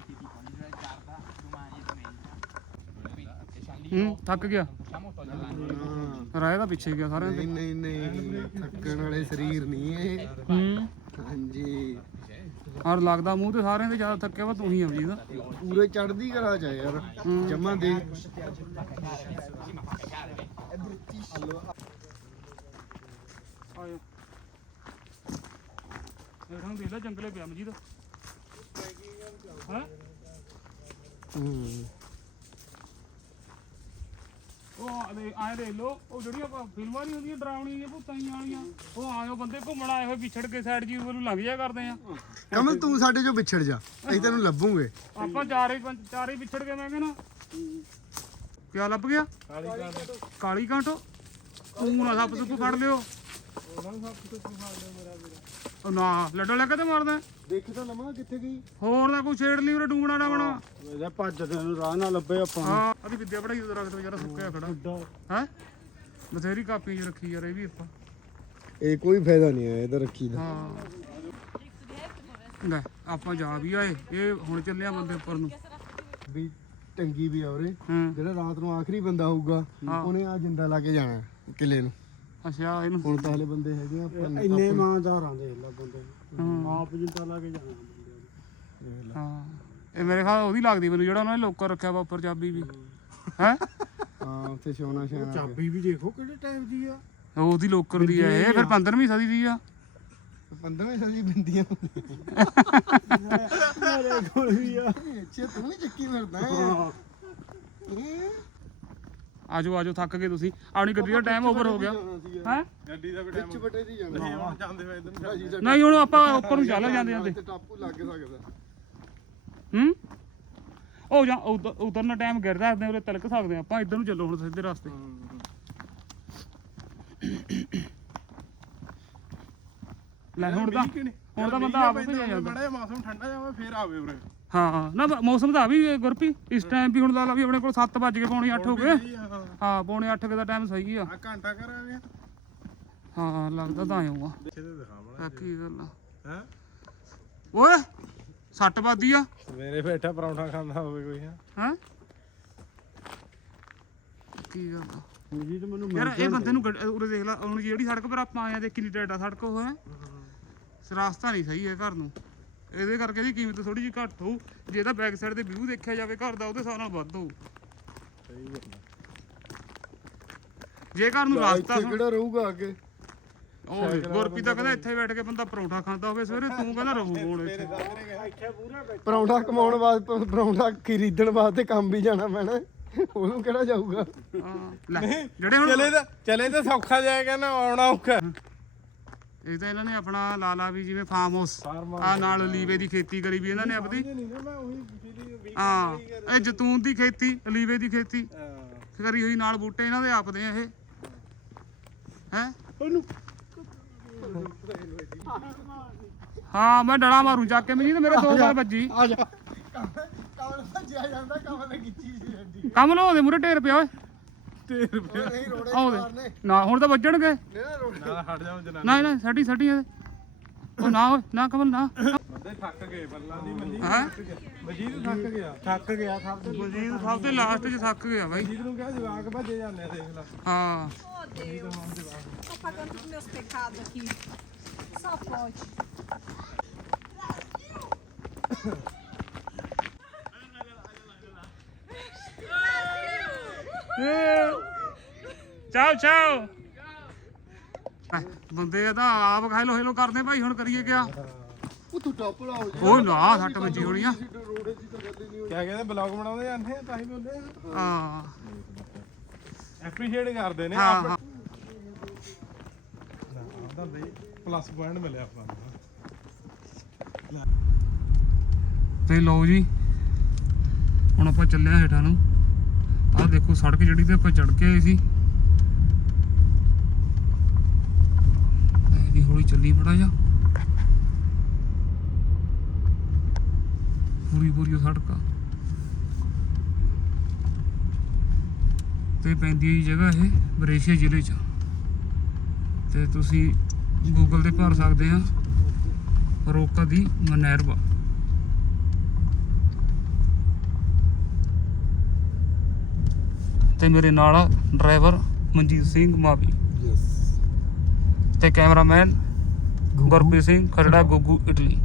ਹੂੰ ਥੱਕ ਗਿਆ। ਰਾਏ ਦਾ ਪਿੱਛੇ ਗਿਆ ਸਾਰਿਆਂ ਦੇ। ਨਹੀਂ ਨਹੀਂ ਨਹੀਂ ਥੱਕਣ ਵਾਲੇ ਸਰੀਰ ਨਹੀਂ ਇਹ। ਹੂੰ। ਹਾਂਜੀ। ਔਰ ਲੱਗਦਾ ਮੂੰਹ ਤੇ ਸਾਰਿਆਂ ਦੇ ਜ਼ਿਆਦਾ ਥੱਕਿਆ ਵਾ ਤੂੰ ਹੀ ਦਾ। ਪੂਰੇ ਚੜਦੀ ਕਰਾ ਚ ਆ ਯਾਰ ਜਮਾ ਦੇ। ਆਇਓ। ਇਹਨਾਂ ਨੂੰ ਦੇਖ ਲੈ ਜੰਗਲੇ ਪਿਆ ਮਜੀਦ ਹਾਂ? ਹੂੰ। ਉਹ ਆ ਦੇ ਆਏ ਦੇਖ ਲੋ ਉਹ ਜਿਹੜੀਆਂ ਆਪਾਂ ਫਿਲਮਾਂ ਨਹੀਂ ਹੁੰਦੀਆਂ ਡਰਾਵਣੀਆਂ ਭੂਤਾਂ ਜਿਹੀਆਂ ਵਾਲੀਆਂ ਉਹ ਆਇਓ ਬੰਦੇ ਘੁੰਮਣ ਆਏ ਹੋਏ ਵਿਛੜ ਕੇ ਸਾਈਡ ਜੀ ਨੂੰ ਲੰਘ ਜਾ ਕਰਦੇ ਆ। ਕਮਲ ਤੂੰ ਸਾਡੇ ਚੋਂ ਵਿਛੜ ਜਾ ਅਸੀਂ ਤੈਨੂੰ ਲੱਭੂਗੇ। ਆਪਾਂ ਚਾਰੇ ਪੰਜ ਚਾਰੇ ਹੀ ਵਿਛੜ ਗਏ ਮੈਂ ਕਹਿੰਦਾ। ਕਿਆ ਲੱਭ ਗਿਆ? ਕਾਲੀ ਕਾਂਟੋ। ਤੂੰ ਨਾ ਸੱਪ ਸੁੱਪ ਫੜ ਲਿਓ ਉਹ ਨਾ ਲੱਡੋ ਲੈ ਕੇ ਤੇ ਮਾਰਦਾ। ਦੇਖ ਤਾਂ ਲਵਾਂ ਕਿੱਥੇ ਗਈ? ਹੋਰ ਨਾ ਕੋਈ ਛੇੜ ਲਈ ਉਹਨੇ ਡੂੰਗਣਾ ਨਾ ਬਣਾ। ਇਹਦੇ ਭੱਜਦੇ ਨੂੰ ਰਾਹ ਨਾ ਲੱਭੇ ਆਪਾਂ। ਨੂੰ। ਹਾਂ ਅਦੀ ਵਿਦਿਆ ਪੜਾਈ ਉਧਰ ਰੱਖ ਦੋ ਜਰਾ ਸੁੱਕਿਆ ਖੜਾ। ਹੈ? ਬਥੇਰੀ ਕਾਪੀ ਚ ਰੱਖੀ ਯਾਰ ਇਹ ਵੀ ਆਪਾਂ। ਇਹ ਕੋਈ ਫਾਇਦਾ ਨਹੀਂ ਹੈ ਇਹਦਾ ਰੱਖੀ ਦਾ। ਹਾਂ। ਲੈ ਆਪਾਂ ਜਾ ਵੀ ਆਏ। ਇਹ ਹੁਣ ਚੱਲਿਆ ਬੰਦੇ ਉੱਪਰ ਨੂੰ। ਵੀ ਟੰਗੀ ਵੀ ਆ ਉਰੇ। ਹਾਂ। ਜਿਹੜਾ ਰਾਤ ਨੂੰ ਆਖਰੀ ਬੰਦਾ ਹੋਊਗਾ ਉਹਨੇ ਆ ਜਿੰਦਾ ਲਾ ਕੇ ਜਾਣਾ ਕਿਲੇ ਨੂੰ। ਅੱਛਾ ਇਹਨੂੰ ਹੁਣ ਤਾਂ ਹਲੇ ਬੰਦੇ ਹੈਗੇ ਆ ਆਪਾਂ। ਇੰਨੇ ਇਮਾਨਦਾਰ ਆਂਦੇ ਲੈ ਬੰਦੇ ਆਪ ਜਿੰਦਾ ਲਾ ਕੇ ਜਾਣਾ ਬੰਦਿਆਂ ਨੂੰ। ਹਾਂ। ਇਹ ਮੇਰੇ ਖਿਆਲ ਉਹਦੀ ਲੱਗਦੀ ਮੈਨੂੰ ਜਿਹੜਾ ਉਹਨਾਂ ਨੇ ਲੋਕਰ ਰੱਖਿਆ ਵਾ ਉੱਪਰ ਚਾਬੀ ਵੀ। ਹੈ? ਹਾਂ ਉੱਥੇ ਸੋਨਾ ਸ਼ਾਨਾ ਚਾਬੀ ਵੀ ਦੇਖੋ ਕਿਹੜੇ ਟਾਈਪ ਦੀ ਆ। ਉਹਦੀ ਲੋਕਰ ਦੀ ਹੈ ਇਹ ਫਿਰ 15ਵੀਂ ਸਦੀ ਦੀ ਆ। 15ਵੀਂ ਸਦੀ ਬਿੰਦੀਆਂ ਮੇਰੇ ਕੋਲ ਵੀ ਆ। ਅੱਛਾ ਤੂੰ ਵੀ ਚੱਕੀ ਫਿਰਦਾ ਹੈ। ਹਾਂ। ਹੈਂ? ਆਜੋ ਆਜੋ ਥੱਕ ਗਏ ਤੁਸੀਂ। ਆਪਣੀ ਗੱਡੀ ਦਾ ਟਾਈਮ ਓਵਰ ਹੋ ਗਿਆ। ਹੈ? ਗੱਡੀ ਦਾ ਵੀ ਵਿੱਚ ਬਟੇ ਦੀ ਜਾਂਦੇ ਇਧਰ ਦਾ ਨਹੀਂ ਹੁਣ ਆਪਾਂ ਉੱਪਰ ਨੂੰ ਚੱਲ ਜਾਂਦੇ ਜਾਂਦੇ ਟਾਪੂ ਲੱਗ ਸਕਦਾ। ਹੂੰ? ਉਹ ਜਾਂ ਉਧਰ ਉਧਰਨਾ ਟਾਈਮ ਗਿਰ ਸਕਦੇ ਉਰੇ ਤਿਲਕ ਸਕਦੇ ਹਾਂ ਆਪਾਂ। ਇੱਧਰ ਨੂੰ ਚੱਲੋ ਹੁਣ ਸਿੱਧੇ ਰਸਤੇ। ਲੈ ਹੁਣ ਤਾਂ ਹੁਣ ਤਾਂ ਬੰਦਾ ਆਪ ਭੇਜਿਆ ਜਾਂਦਾ ਬੜਾ ਮੌਸਮ ਠੰਡਾ ਜਾਵੇ ਫੇਰ ਆਵੇ ਉਰੇ। ਹਾਂ ਨਾ ਬ- ਮੌਸਮ ਦਾ ਵੀ ਗੁਰਪੀ ਇਸ ਟਾਈਮ ਵੀ ਹੁਣ ਲਾ ਲਾ ਵੀ ਆਪਣੇ ਕੋਲ 7 ਵੱਜ ਕੇ ਪੌਣੇ 8 ਹੋ ਗਏ। ਹਾਂ ਪੌਣੇ 8 ਦਾ ਟਾਈਮ ਸਹੀ ਆ। ਆ ਘੰਟਾ ਕਰਾਂਗੇ ਹਾਂ ਲੱਗਦਾ ਤਾਂ ਆਉਂਗਾ ਇੱਥੇ ਤੇ ਦਿਖਾਵਣਾ ਆ ਕੀ ਗੱਲ ਆ। ਹੈ? ਓਏ ਸੱਟ ਵੱਜਦੀ ਆ। ਸਵੇਰੇ ਬੈਠਾ ਪਰੌਂਠਾ ਖਾਂਦਾ ਹੋਵੇ ਕੋਈ ਹੈ? ਹਾਂ? ਕੀ ਗੱਲ ਆ। ਜੀ ਤੇ ਮੈਨੂੰ ਯਾਰ ਇਹ ਬੰਦੇ ਨੂੰ ਗੱਡ- ਉਰੇ ਦੇਖ ਲਾ ਹੁਣ ਜਿਹੜੀ ਸੜਕ ਪਰ ਆਪਾਂ ਆਏ ਆ ਦੇਖ ਕਿੰਨੀ ਟੈਡਾ ਸੜਕ ਉਹ ਹੈ। ਰਸਤਾ ਨਹੀਂ ਸਹੀ ਹੈ ਘਰ ਨੂੰ। ਇਹਦੇ ਕਰਕੇ ਇਹਦੀ ਕੀਮਤ ਥੋੜੀ ਜਿਹੀ ਘੱਟ ਹੋਊ। ਜੇ ਇਹਦਾ ਬੈਕ ਸਾਈਡ ਤੇ ਵਿਊ ਦੇਖਿਆ ਜਾਵੇ ਘਰ ਦਾ ਉਹਦੇ ਹਿਸਾਬ ਨਾਲ ਵੱਧ ਹੋਊ। ਸਹੀ ਗੱਲ ਜੇ ਘਰ ਨੂੰ ਰਸਤਾ ਇੱਥੇ ਕਿਹੜਾ ਰਹੂਗਾ ਅੱਗੇ? ਉਹ ਗੁਰਪੀ ਤਾਂ ਕਹਿੰਦਾ ਇੱਥੇ ਬੈਠ ਕੇ ਬੰਦਾ ਪਰੌਂਠਾ ਖਾਂਦਾ ਹੋਵੇ ਸਵੇਰੇ ਤੂੰ ਕਹਿੰਦਾ ਰਹੂ ਹੁਣ ਇੱਥੇ। ਪਰੌਂਠਾ ਕਮਾਉਣ ਵਾਸਤੇ ਪਰੌਂਠਾ ਖਰੀਦਣ ਵਾਸਤੇ ਕੰਮ ਵੀ ਜਾਣਾ ਪੈਣਾ। ਉਹਨੂੰ ਕਿਹੜਾ ਜਾਊਗਾ? ਹਾਂ, ਲੈ ਜਿਹੜੇ ਹੁਣ ਚਲੇ ਤਾਂ ਚਲੇ ਤਾਂ ਸੌਖਾ ਜਾਏਗਾ ਨਾ ਆਉਣਾ ਔਖਾ। ਇਹ ਤਾਂ ਇਹਨਾਂ ਨੇ ਆਪਣਾ ਲਾਲਾ ਵੀ ਜਿਵੇਂ ਫਾਰਮ ਹਾਊਸ ਆ ਨਾਲ ਲੀਵੇ ਦੀ ਖੇਤੀ ਕਰੀ ਵੀ ਇਹਨਾਂ ਨੇ ਆਪਦੀ। ਹਾਂ ਇਹ ਜਤੂਨ ਦੀ ਖੇਤੀ ਲੀਵੇ ਦੀ ਖੇਤੀ। ਕਰੀ ਹੋਈ ਨਾਲ ਬੂਟੇ ਇਹਨਾਂ ਦੇ ਆਪਦੇ ਆ ਇਹ। ਹੈ? ਉਹਨੂੰ। ਹਾਂ ਮੈਂ ਡੜਾ ਮਾਰੂ ਚੱਕ ਕੇ ਮੈਨੂੰ ਮੇਰੇ ਦੋ ਸਾਲ ਵੱਜੀ। ਆ ਜਾ। ਕਮਲ ਭੱਜਿਆ ਜਾਂਦਾ ਕਮਲ ਨੇ ਖਿੱਚੀ ਸੀ ਅੱਡੀ ਕੰਮ ਲੋ ਦੇ ਮੂਰੇ ਢੇਰ ਪਿਆ ਓਏ। ਤੇ ਰੁਪਏ ਨਹੀਂ ਰੋੜੇ ਆਓ ਮਾਰਨੇ ਦੇ। ਨਾ ਹੁਣ ਤਾਂ ਵੱਜਣਗੇ। ਨਾ ਹਟ ਜਾਓ ਜਨਾਨੀ। ਨਾ ਨਾ ਸਾਡੀ ਸਾਡੀ। ਉਹ ਨਾ ਓਏ ਨਾ ਕਮਲ ਨਾ। ਬੰਦੇ ਥੱਕ ਗਏ ਬੱਲਾਂ ਦੀ ਹੈ? ਮਨਜੀਤ ਥੱਕ ਗਿਆ। ਥੱਕ ਗਿਆ ਸਭ ਤੋਂ ਬਲਜੀਤ ਸਭ ਤੋਂ ਲਾਸਟ 'ਚ ਥੱਕ ਗਿਆ ਬਾਈ। ਮਨਜੀਤ ਨੂੰ ਕਿਹਾ ਜਵਾਕ ਭੱਜੇ ਜਾਂਦੇ ਆ ਦੇਖ ਲੈ। ਹਾਂ। Oh, Deus. Tô pagando os meus pecados aqui. Só pode. ਚਾਓ ਚਾਓ। ਬੰਦੇ ਤਾਂ ਆਪ ਖਾਇਲੋ ਹੈਲੋ ਕਰਦੇ ਭਾਈ ਹੁਣ ਕਰੀਏ ਕਿਆ? ਉਹ ਤੂੰ ਟੱਪ ਲਾ ਹੋ ਉਹ ਨਾ ਸੱਟ ਵੱਜੀ ਹੋਣੀ ਆ। ਰੋੜੇ ਦੀ ਤਾਂ ਗੱਲ ਹੀ ਨਹੀਂ ਕਿਆ ਕਹਿੰਦੇ ਬਲੌਗ ਬਣਾਉਂਦੇ ਜਾਂਦੇ ਆ ਤਾਂ ਹੀ ਬੋਲਦੇ ਆ। ਹਾਂ। ਐਪਰੀਸ਼ੀਏਟ ਕਰਦੇ ਨੇ ਹਾਂ ਹਾਂ। ਬਈ ਪਲੱਸ ਪੁਆਇੰਟ ਮਿਲਿਆ ਆਪਾਂ ਨੂੰ। ਤੇ ਲਓ ਜੀ ਹੁਣ ਆਪਾਂ ਚੱਲੇ ਆ ਹੇਠਾਂ ਨੂੰ। ਆਹ ਦੇਖੋ ਸੜਕ ਜਿਹੜੀ ਤੇ ਆਪਾਂ ਚੜ ਕੇ ਆਏ ਸੀ। ਇਹਦੀ ਹੌਲੀ ਚੱਲੀ ਬੜਾ ਜਾ ਪੂਰੀ ਪੂਰੀ ਸੜਕ ਆ। ਤੇ ਪੈਂਦੀ ਹੈ ਜਗ੍ਹਾ ਇਹ, ਬਰੇਸ਼ੀਆ ਜ਼ਿਲ੍ਹੇ ਚ। ਤੇ ਤੁਸੀਂ ਗੂਗਲ ਤੇ ਭਰ ਸਕਦੇ ਆ। ਰੋਕਾ ਦੀ ਮਨੈਰਵਾ ਤੇ ਮੇਰੇ ਨਾਲ ਡਰਾਈਵਰ ਮਨਜੀਤ ਸਿੰਘ ਮਾਵੀ। ਯੈਸ ਤੇ ਕੈਮਰਾਮੈਨ ਗੁਰਪ੍ਰੀਤ ਸਿੰਘ ਖਰੜਾ ਗੁੱਗੂ ਇਟਲੀ।